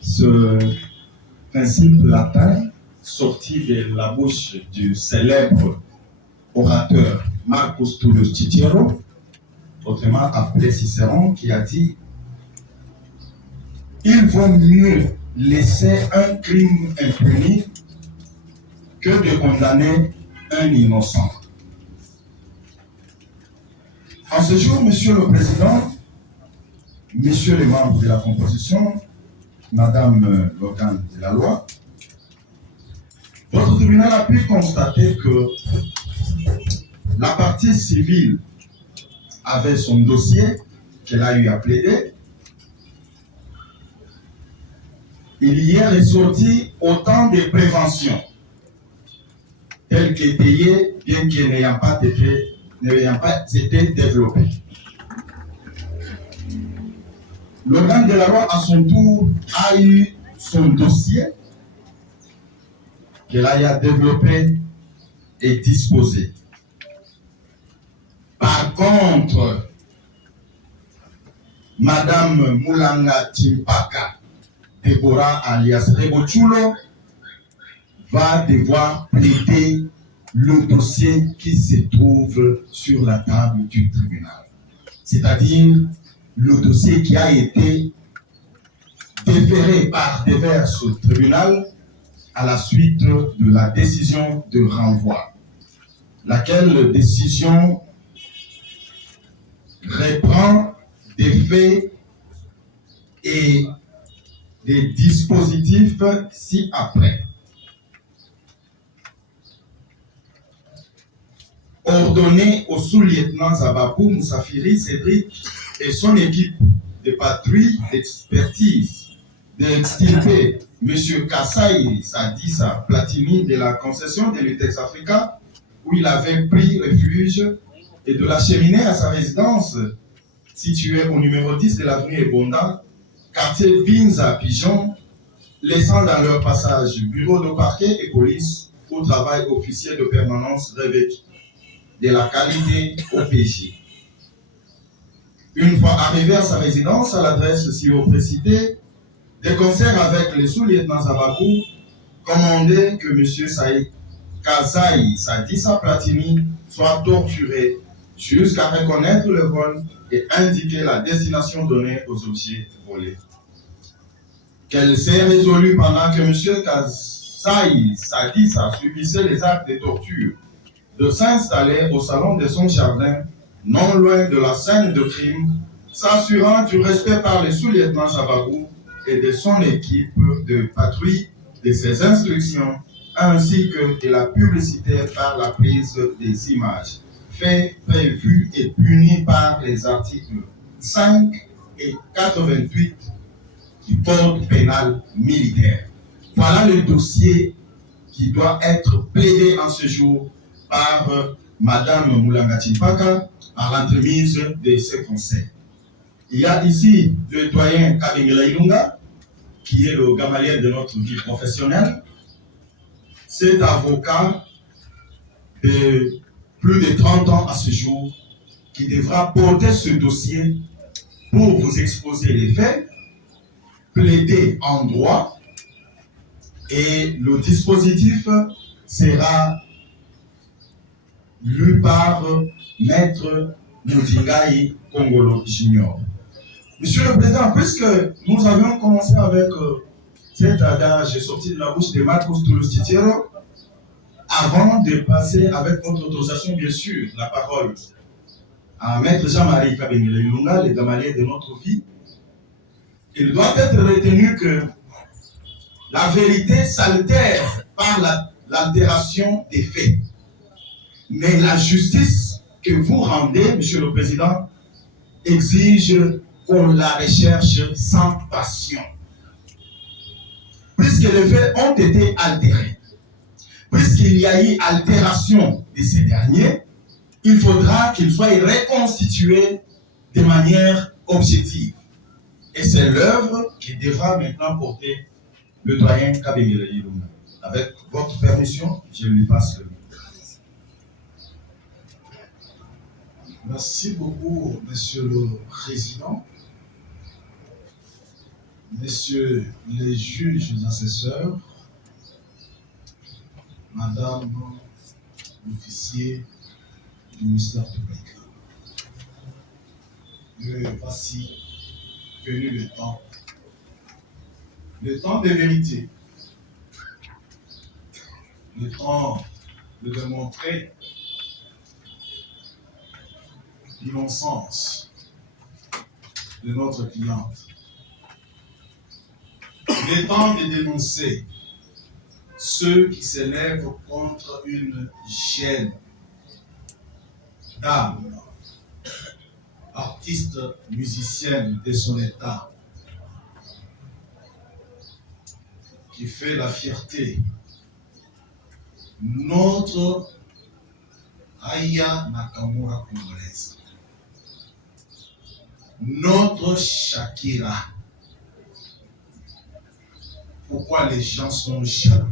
Ce principe latin sorti de la bouche du célèbre orateur Marcus Tullius Cicero, autrement appelé Cicéron, qui a dit « Il vaut mieux laisser un crime impuni que de condamner un innocent. » En ce jour, Monsieur le Président, Messieurs les membres de la composition, Madame l'organe de la loi, votre tribunal a pu constater que la partie civile avait son dossier qu'elle a eu à plaider. Il y est ressorti autant de préventions telles qu'étayées, bien qu'elles n'ayant pas été développées. L'organe de la loi, à son tour, a eu son dossier qu'elle a développé et disposé. Par contre, Madame Moulanga Chimpaka Deborah alias Rebochulo va devoir plaider le dossier qui se trouve sur la table du tribunal. C'est-à-dire le dossier qui a été déféré par divers tribunal à la suite de la décision de renvoi, laquelle décision reprend des faits et des dispositifs ci-après. ordonné au sous-lieutenant Zababou Moussafiri Cédric et son équipe de patrouille d'expertise d'extirper M. Kassaï Sadissa Platini de la concession de l'Utex Africa, où il avait pris refuge, et de l'acheminer à sa résidence située au numéro 10 de l'avenue Ebonda, quartier Binza Pigeon, laissant dans leur passage bureau de parquet et police au travail officier de permanence revêtu de la qualité OPJ. Une fois arrivé à sa résidence à l'adresse ci-précitée, de concert avec le sous-lieutenant Zababou, commandé que M. Saïd Kazaï Sadissa Platini soit torturé jusqu'à reconnaître le vol et indiquer la destination donnée aux objets volés. Qu'elle s'est résolue pendant que M. Kazaï Sadissa subissait les actes de torture de s'installer au salon de son jardin, non loin de la scène de crime, s'assurant du respect par les sous-lieutenants Zababou et de son équipe de patrouille de ses instructions, ainsi que de la publicité par la prise des images, fait prévu et puni par les articles 5 et 88 du Code pénal militaire. Voilà le dossier qui doit être plaidé en ce jour par Madame Moulangati Paka à l'entremise de ce conseil. Il y a ici le doyen Kabengela Ilunga, qui est le gamaliel de notre vie professionnelle. Cet avocat de plus de 30 ans à ce jour, qui devra porter ce dossier pour vous exposer les faits, plaider en droit, et le dispositif sera lu par Maître Moudingaï Kongolo Junior. Monsieur le Président, puisque nous avions commencé avec cet adage sorti de la bouche de Marcos Toulouse Titiero, avant de passer avec votre autorisation, bien sûr, la parole à Maître Jean-Marie Kabengela Ilunga, le gamalier de notre vie, il doit être retenu que la vérité s'altère par l'altération des faits. Mais la justice que vous rendez, Monsieur le Président, exige qu'on la recherche sans passion. Puisque les faits ont été altérés, puisqu'il y a eu altération de ces derniers, il faudra qu'ils soient reconstitués de manière objective. Et c'est l'œuvre qui devra maintenant porter le doyen Kabengela Ilunga. Avec votre permission, je lui passe le mot. Merci beaucoup, Monsieur le Président, Messieurs les juges assesseurs, Madame l'officier du ministère public. Voici venu le temps de vérité, le temps de démontrer l'innocence de notre cliente. Il est temps de dénoncer ceux qui s'élèvent contre une jeune dame, artiste musicienne de son état, qui fait la fierté. Notre Aya Nakamura congolaise. Notre Shakira. Pourquoi les gens sont jaloux?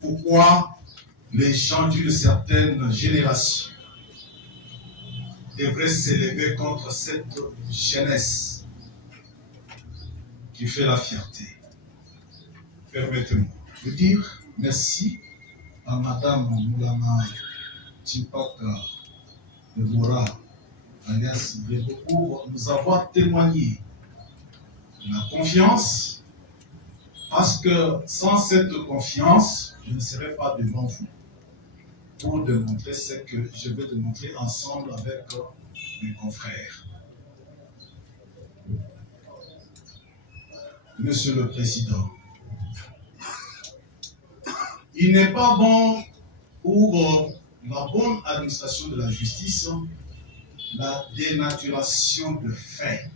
Pourquoi les gens d'une certaine génération devraient s'élever contre cette jeunesse qui fait la fierté? Permettez-moi de dire merci à Madame Moulama Chipaka Deborah alias Brebo pour nous avoir témoigné de la confiance, parce que sans cette confiance, je ne serai pas devant vous pour démontrer ce que je vais démontrer ensemble avec mes confrères. Monsieur le Président, il n'est pas bon pour la bonne administration de la justice, la dénaturation de faits.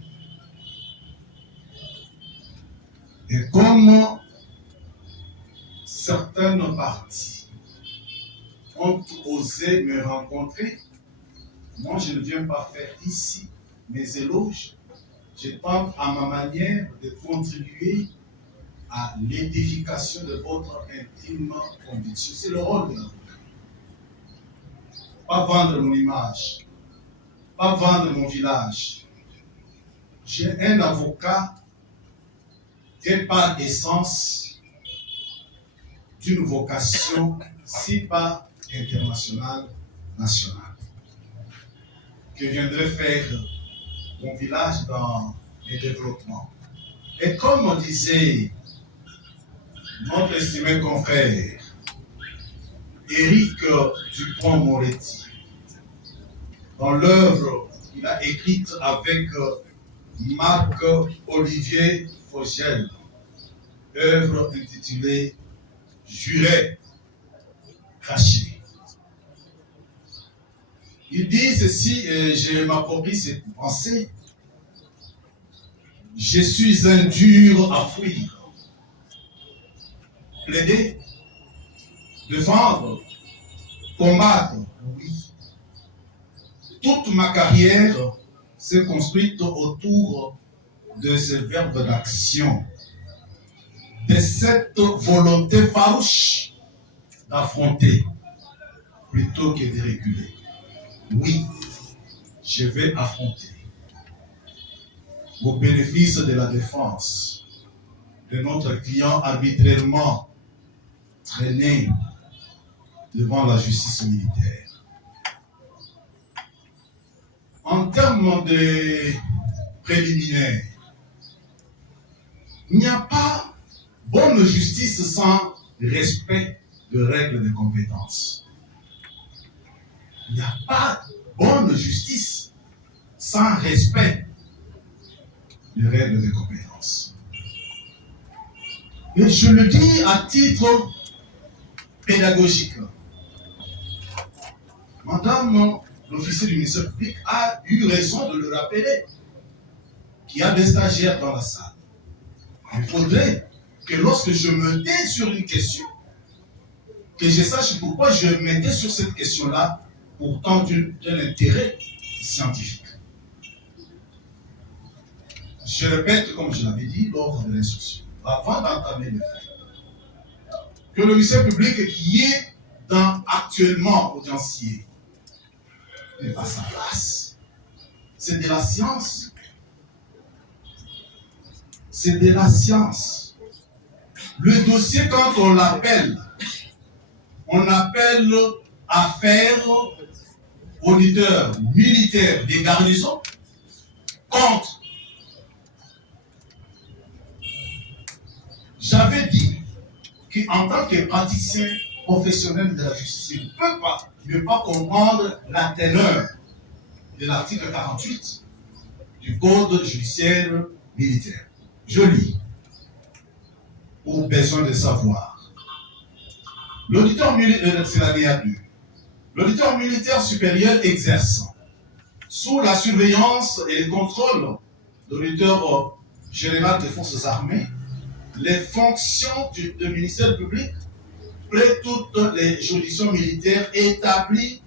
Et comme certaines parties ont osé me rencontrer, moi je ne viens pas faire ici mes éloges, je tente à ma manière de contribuer à l'édification de votre intime conviction. C'est le rôle de l'avocat. Pas vendre mon image, pas vendre mon village. J'ai un avocat et par essence d'une vocation, si pas internationale, nationale, que viendrait faire mon village dans les développements. Et comme on disait notre estimé confrère Éric Dupond-Moretti, dans l'œuvre qu'il a écrite avec Marc-Olivier Fogel, œuvre intitulée Juré, caché. Il dit ceci, et je m'approprie cette pensée: je suis un dur à fuir. Plaider, défendre, combattre, oui. Toute ma carrière s'est construite autour de ce verbe d'action, de cette volonté farouche d'affronter plutôt que de reculer. Oui, je vais affronter au bénéfice de la défense de notre client arbitrairement traîné devant la justice militaire. En termes de préliminaires, il n'y a pas bonne justice sans respect de règles de compétence. Il n'y a pas bonne justice sans respect de règles de compétence. Et je le dis à titre pédagogique. Madame l'officier du ministère public a eu raison de le rappeler, qu'il y a des stagiaires dans la salle. Il faudrait que lorsque je me tais sur une question, que je sache pourquoi je me tais sur cette question-là, pourtant d'un intérêt scientifique. Je répète, comme je l'avais dit lors de l'instruction, avant d'entamer le fait, que le ministère public qui est actuellement audiencier n'est pas sa place. C'est de la science. C'est de la science. Le dossier, quand on l'appelle, on appelle affaire auditeur militaire des garnisons contre. J'avais dit qu'en tant que praticien professionnel de la justice, il ne peut pas comprendre la teneur de l'article 48 du Code judiciaire militaire. Je lis, pour besoin de savoir. L'auditeur militaire, c'est l'alinéa 2. L'auditeur militaire supérieur exerçant sous la surveillance et le contrôle de l'auditeur général des forces armées les fonctions du ministère public près toutes les juridictions militaires établies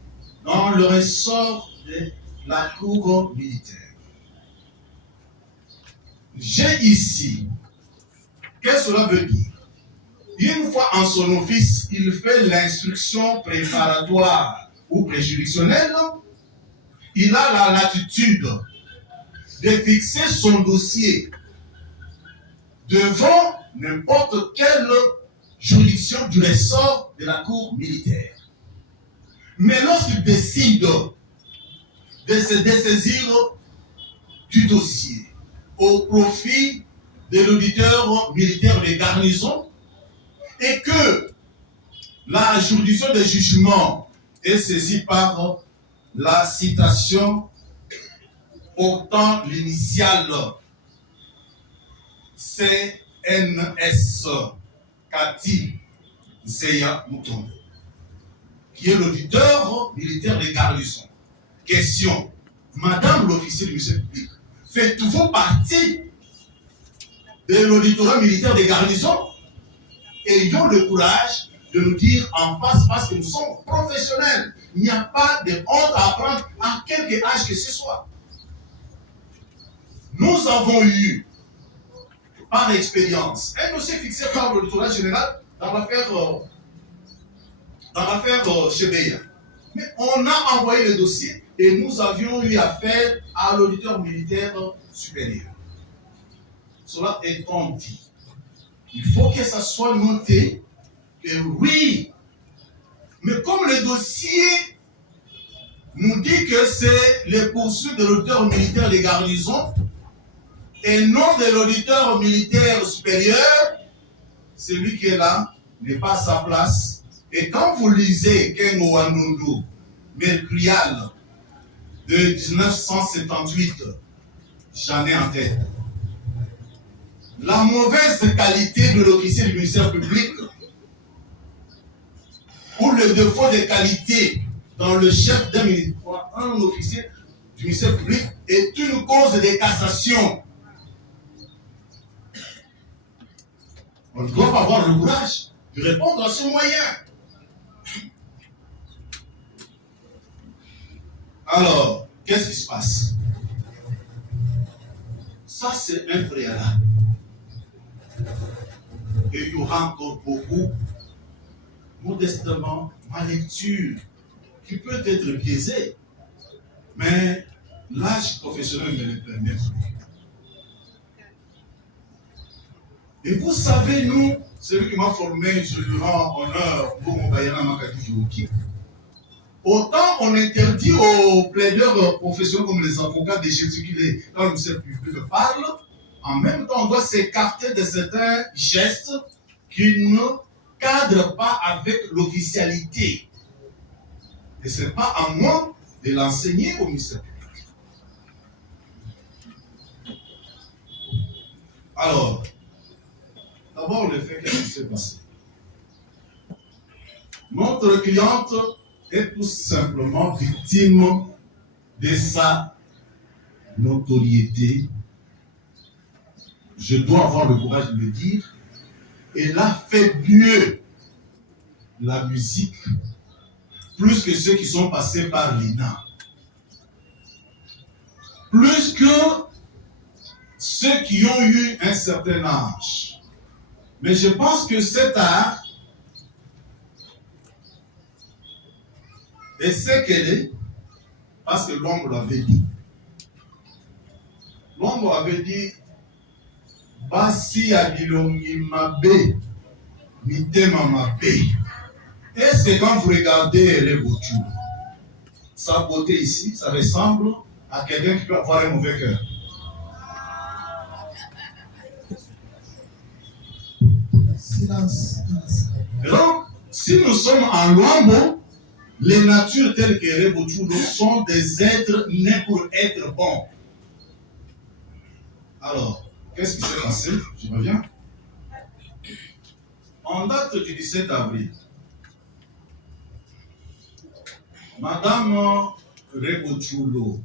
dans le ressort de la cour militaire. J'ai ici, qu'est-ce que cela veut dire? Une fois en son office, il fait l'instruction préparatoire ou préjuridictionnelle, il a la latitude de fixer son dossier devant n'importe quelle juridiction du ressort de la cour militaire. Mais lorsqu'il décide de se dessaisir du dossier au profit de l'auditeur militaire des garnisons et que la juridiction de jugement est saisie par la citation portant l'initiale CNS Kati Zeya Mouton, qui est l'auditeur militaire des garnisons. Question. Madame l'officier du ministère public, faites-vous partie de l'auditorat militaire des garnisons? Ayons le courage de nous dire en face parce que nous sommes professionnels. Il n'y a pas de honte à apprendre à quelque âge que ce soit. Nous avons eu, par expérience, un dossier fixé par l'auditorat général dans l'affaire Chebeya. Mais on a envoyé le dossier et nous avions eu affaire à l'auditeur militaire supérieur. Cela étant dit, il faut que ça soit noté que oui, mais comme le dossier nous dit que c'est les poursuites de l'auditeur militaire des garnisons et non de l'auditeur militaire supérieur, celui qui est là n'est pas à sa place. Et quand vous lisez Kengo Wanundu, Mercurial de 1978, j'en ai en tête. La mauvaise qualité de l'officier du ministère public ou le défaut de qualité dans le chef d'un ministère, un officier du ministère public est une cause de cassation. On doit avoir le courage de répondre à ce moyen. Alors, qu'est-ce qui se passe? Ça, c'est un préalable. Et il y aura encore beaucoup, modestement, ma lecture, qui peut être biaisée, mais l'âge professionnel me le permet. Et vous savez, nous, celui qui m'a formé, je lui rends honneur pour mon Bayana Makati Jouki. Autant on interdit aux plaideurs professionnels comme les avocats de gesticuler quand le ministère public parle, en même temps on doit s'écarter de certains gestes qui ne cadrent pas avec l'officialité. Et ce n'est pas à moi de l'enseigner au ministère public. Alors, d'abord le fait qu'est-ce qui s'est passé. Notre cliente est tout simplement victime de sa notoriété. Je dois avoir le courage de le dire. Elle a fait mieux la musique plus que ceux qui sont passés par l'INA. Plus que ceux qui ont eu un certain âge. Mais je pense que cet art et c'est qu'elle est, parce que l'homme l'avait dit. L'homme avait dit, Basi Abilongi Mabe, Mitema Mabe. Est-ce que quand vous regardez elle est beauté, sa beauté ici, ça ressemble à quelqu'un qui peut avoir un mauvais cœur? Silence. Donc, si nous sommes en Luambo, les natures telles que Rebotulo sont des êtres nés pour être bons. Alors, qu'est-ce qui s'est passé? Je reviens. En date du 17 avril, Madame Rebotulo,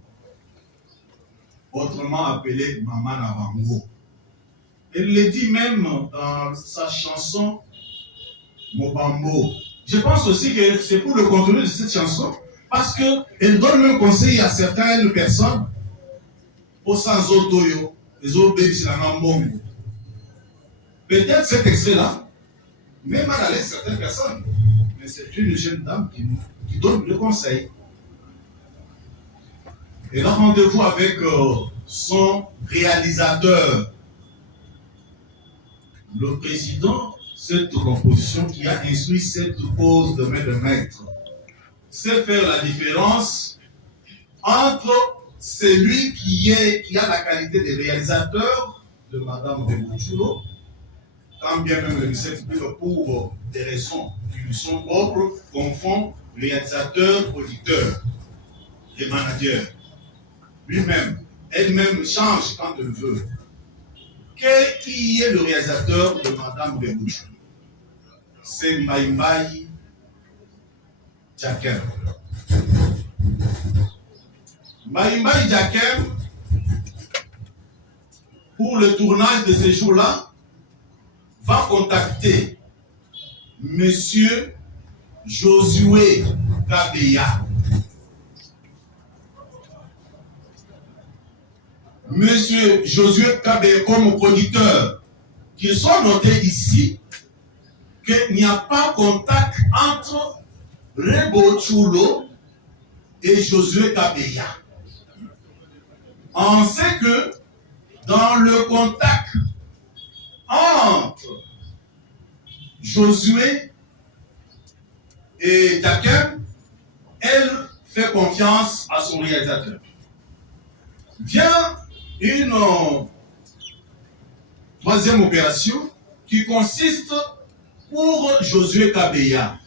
autrement appelée Maman Nabango, elle le dit même dans sa chanson Mobambo. Je pense aussi que c'est pour le contenu de cette chanson, parce qu'elle donne un conseil à certaines personnes, au sans autoyo, les autres bébés, c'est la même. Peut-être cet extrait-là, même à l'aise certaines personnes, mais c'est une jeune dame qui donne le conseil. Elle a rendez-vous avec son réalisateur, le président. Cette composition qui a instruit cette pose de main de maître, c'est faire la différence entre celui qui a la qualité de réalisateur de Madame Rebotulo, quand bien même le ministère public pour des raisons qui lui sont propres, confond réalisateur, auditeur et manager. Lui-même, elle-même change quand elle veut. Qui est le réalisateur de Madame Rebotulo? C'est Mbaïmbaï Jakem. Maïmaï Jakem, pour le tournage de ces jours-là, va contacter Monsieur Josué Kabeya. Monsieur Josué Kabeya comme producteur, qui sont notés ici, qu'il n'y a pas contact entre Rebo Chulo et Josué Kabeya. On sait que dans le contact entre Josué et Jakem, elle fait confiance à son réalisateur. Vient une troisième opération qui consiste pour Josué Kabeya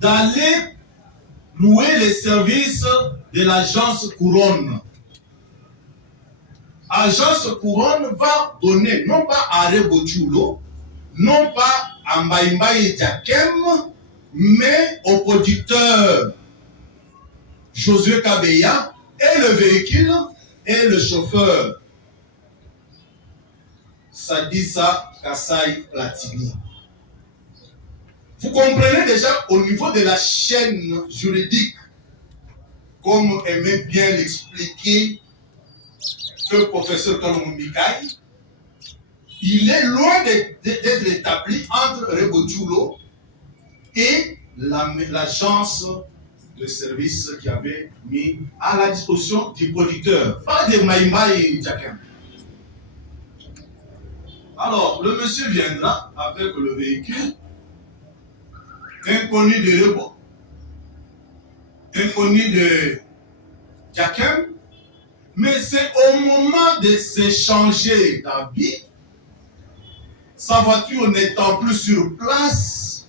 d'aller louer les services de l'agence Couronne. Agence Couronne va donner, non pas à Rebo Chulo, non pas à Maïmaï Jakem, mais au producteur Josué Kabeya et le véhicule et le chauffeur Sadissa Kassai Platini. Vous comprenez déjà au niveau de la chaîne juridique, comme aimait bien l'expliquer le professeur Kalomou Mikaï, il est loin d'être établi entre Rebo Chulo et l'agence de service qui avait mis à la disposition du producteur, pas de Maïmaï Jakem. Alors, le monsieur viendra avec le véhicule, inconnu de Rebo, inconnu de Jakem, mais c'est au moment de s'échanger d'habits, sa voiture n'étant plus sur place,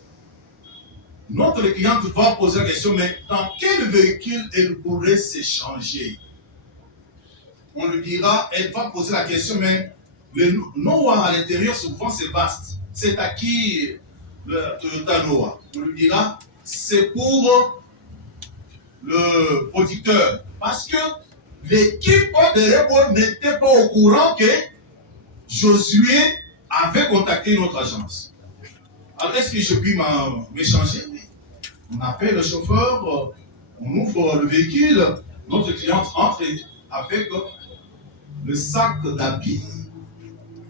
notre client va poser la question, mais dans quel véhicule elle pourrait s'échanger? On lui dira, elle va poser la question, mais le Noah à l'intérieur, souvent c'est vaste. C'est à qui le Toyota Noah? On lui dira, c'est pour le producteur. Parce que l'équipe de Rebo n'était pas au courant que Josué avait contacté notre agence. Alors, est-ce que je puis m'échanger? On appelle le chauffeur, on ouvre le véhicule, notre cliente entre avec le sac d'habits.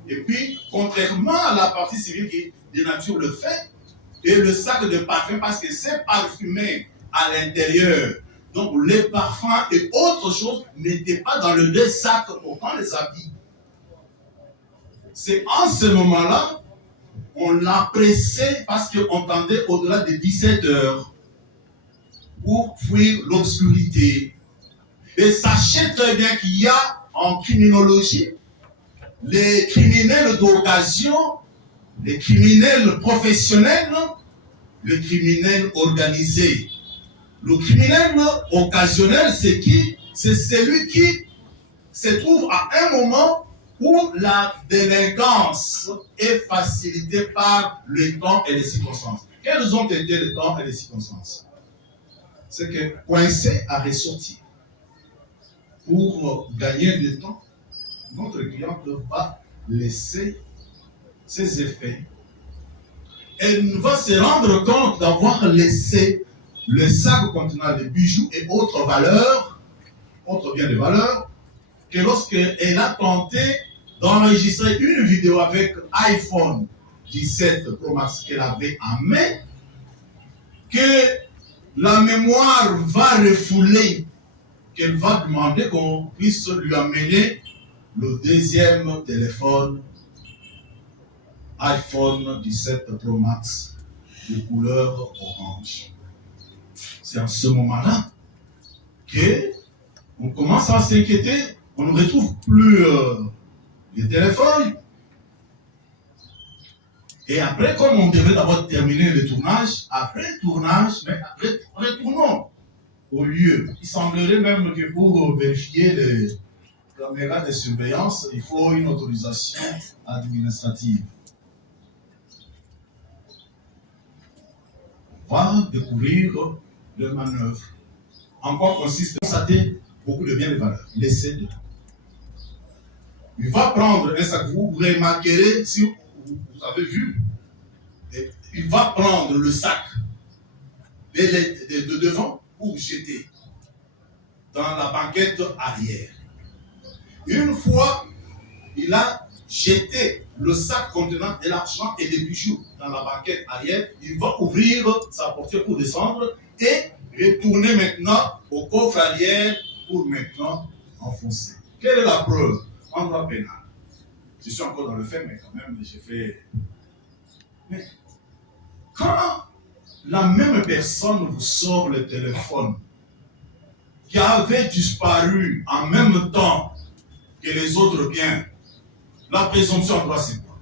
Et puis, contrairement à la partie civile qui dénature le fait, et le sac de parfum, parce que c'est parfumé à l'intérieur. Donc, les parfums et autres choses n'étaient pas dans le deux sacs portant les habits. C'est en ce moment-là, on l'a pressé parce qu'on tendait au-delà de 17 heures pour fuir l'obscurité. Et sachez très bien qu'il y a en criminologie les criminels d'occasion, les criminels professionnels, le criminel organisé. Le criminel occasionnel, c'est qui? C'est celui qui se trouve à un moment où la délinquance est facilitée par le temps et les circonstances. Quels ont été les temps et les circonstances? C'est que coincé à ressortir. Pour gagner du temps, notre client va laisser ses effets. Elle va se rendre compte d'avoir laissé le sac contenant des bijoux et autres valeurs, autres biens de valeur, que lorsqu'elle a tenté d'enregistrer une vidéo avec iPhone 17 Pro Max qu'elle avait en main, que la mémoire va refouler, qu'elle va demander qu'on puisse lui amener le deuxième téléphone iPhone 17 Pro Max de couleur orange. C'est en ce moment-là qu'on commence à s'inquiéter. On ne retrouve plus les téléphones. Et après, comme on devait d'abord terminer le tournage, après le tournage, mais après, retournons au lieu. Il semblerait même que pour vérifier les caméras de surveillance, il faut une autorisation administrative. va découvrir les manœuvres. En quoi consiste constater beaucoup de biens de valeur. Laissez dedans. Il va prendre un sac. Vous remarquerez, si vous avez vu, il va prendre le sac de devant pour jeter dans la banquette arrière. Une fois, il a jeté le sac contenant de l'argent et des bijoux dans la banquette arrière. Il va ouvrir sa portière pour descendre et retourner maintenant au coffre arrière pour maintenant enfoncer. Quelle est la preuve? En droit pénal. Je suis encore dans le fait, mais quand même, j'ai fait... Mais quand la même personne vous sort le téléphone qui avait disparu en même temps que les autres biens, la présomption en droit, c'est quoi?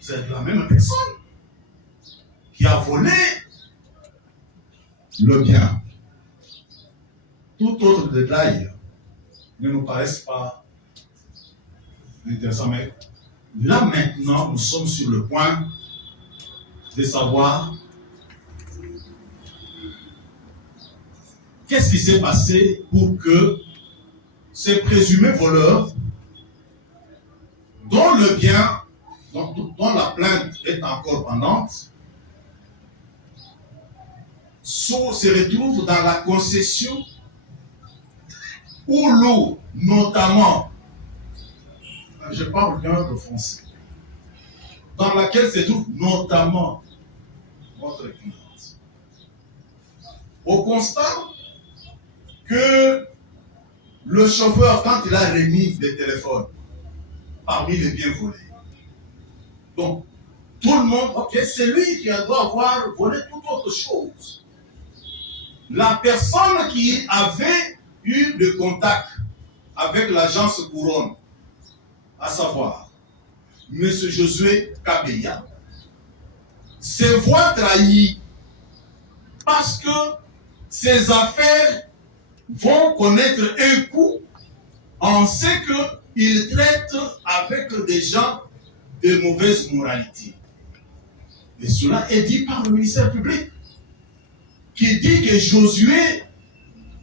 C'est la même personne qui a volé le bien. Tout autre détail ne nous paraissent pas intéressants. Mais là maintenant, nous sommes sur le point de savoir qu'est-ce qui s'est passé pour que ces présumés voleurs, dont le bien, dont la plainte est encore pendante, se retrouvent dans la concession où l'eau, notamment, je parle bien de français, dans laquelle se trouve notamment votre cliente. Au constat que le chauffeur, quand il a remis des téléphones parmi les biens volés, donc tout le monde, ok, c'est lui qui doit avoir volé toute autre chose. La personne qui avait eu le contact avec l'agence Couronne, à savoir M. Josué Kabeya, se voit trahi parce que ses affaires vont connaître un coup. On sait qu'il traite avec des gens de mauvaise moralité. Et cela est dit par le ministère public, qui dit que Josué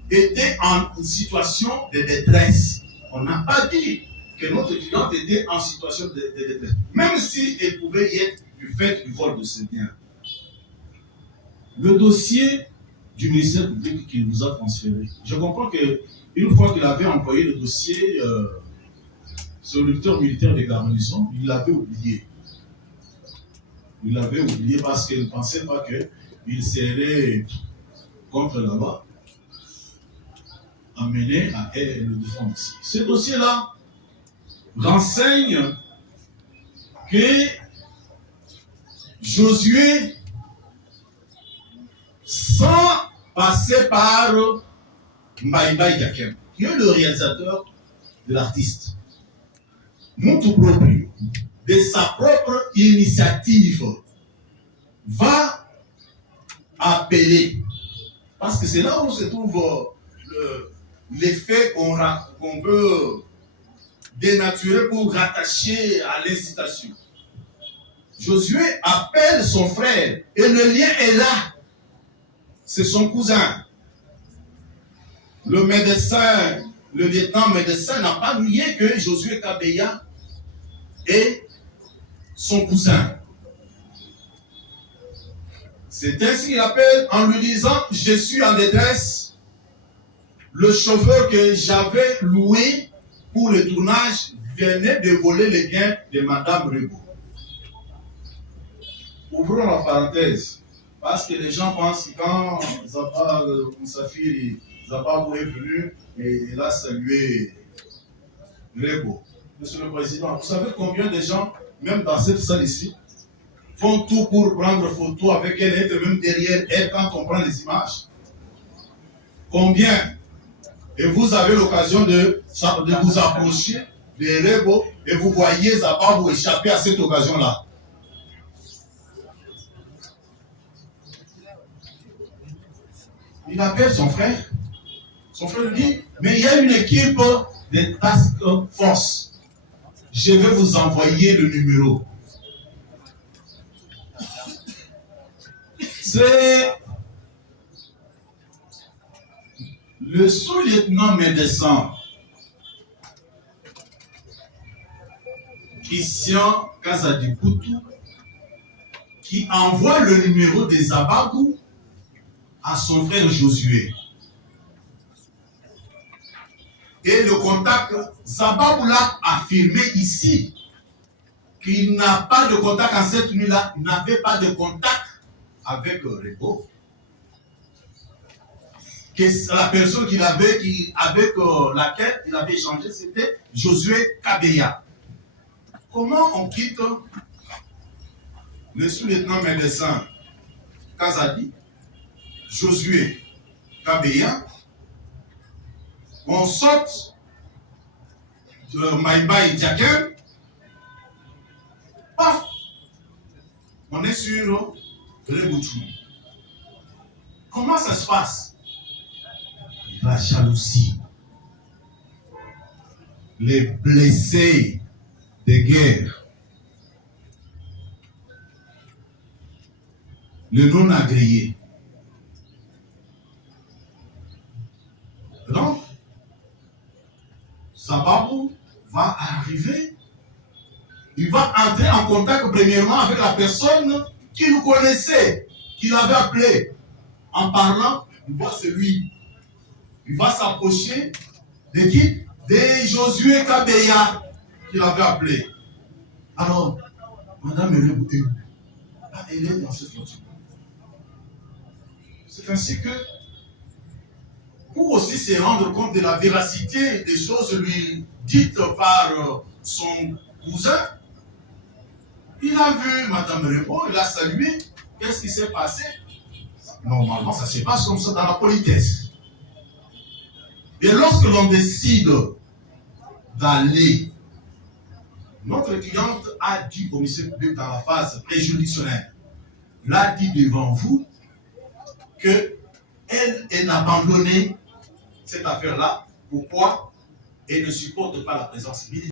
était en situation de détresse. On n'a pas dit que notre cliente était en situation de détresse, même si elle pouvait y être du fait du vol de ses biens. Le dossier du ministère public qu'il nous a transféré, je comprends qu'une fois qu'il avait envoyé le dossier sur le directeur militaire des garnisons, il l'avait oublié. Il l'avait oublié parce qu'il ne pensait pas qu'il serait contre la loi amené à le défendre ici. Ce dossier-là renseigne que Josué, sans passer par Mbaïbaï Yakem, qui est le réalisateur de l'artiste, Moutou Proprio, de sa propre initiative, va appeler, parce que c'est là où se trouve l'effet qu'on veut dénaturer pour rattacher à l'incitation. Josué appelle son frère et le lien est là. C'est son cousin. Le médecin, le lieutenant médecin n'a pas nié que Josué Kabeya est son cousin. C'est ainsi qu'il appelle en lui disant: je suis en détresse. Le chauffeur que j'avais loué pour le tournage venait de voler les biens de Madame Rebo. Ouvrons la parenthèse, parce que les gens pensent que quand Zaba Moussafiri Zababou est venu et il a salué Rebo, Monsieur le Président, vous savez combien de gens, même dans cette salle ici, font tout pour prendre photo avec elle, être même derrière elle quand on prend les images? Combien? Et vous avez l'occasion de vous approcher de Rebo et vous voyez Zababou échapper à cette occasion-là. Il appelle son frère. Son frère lui dit: mais il y a une équipe de task force. Je vais vous envoyer le numéro. C'est le sous-lieutenant médecin Christian Kazadikoutou qui envoie le numéro des Zababou à son frère Josué. Et le contact, Zababou l'a affirmé ici qu'il n'a pas de contact en cette nuit-là, il n'avait pas de contact avec Rebo. Que la personne avec laquelle il avait échangé, c'était Josué Kabeya. Comment on quitte le sous-lieutenant médecin Kazadi, Josué Kabeya, on saute de Maïba et Diaken, paf, on est sur Reboutou. Comment ça se passe? La jalousie, les blessés de guerre, le non-agréé. Donc, Zababou va arriver, il va entrer en contact premièrement avec la personne qu'il connaissait, qu'il avait appelé. En parlant, il voit celui. Il va s'approcher de qui? De Josué Kabeya qu'il avait appelé. Alors, Madame Erebouté, elle est dans cette voiture. C'est ainsi que, pour aussi se rendre compte de la véracité des choses lui dites par son cousin, il a vu Madame Rebo, il a salué. Qu'est-ce qui s'est passé? Normalement, ça se passe comme ça dans la politesse. Et lorsque l'on décide d'aller, notre cliente a dit au monsieur public dans la phase préjuridictionnelle, l'a dit devant vous qu'elle a abandonné cette affaire-là. Pourquoi? Elle ne supporte pas la présence militaire.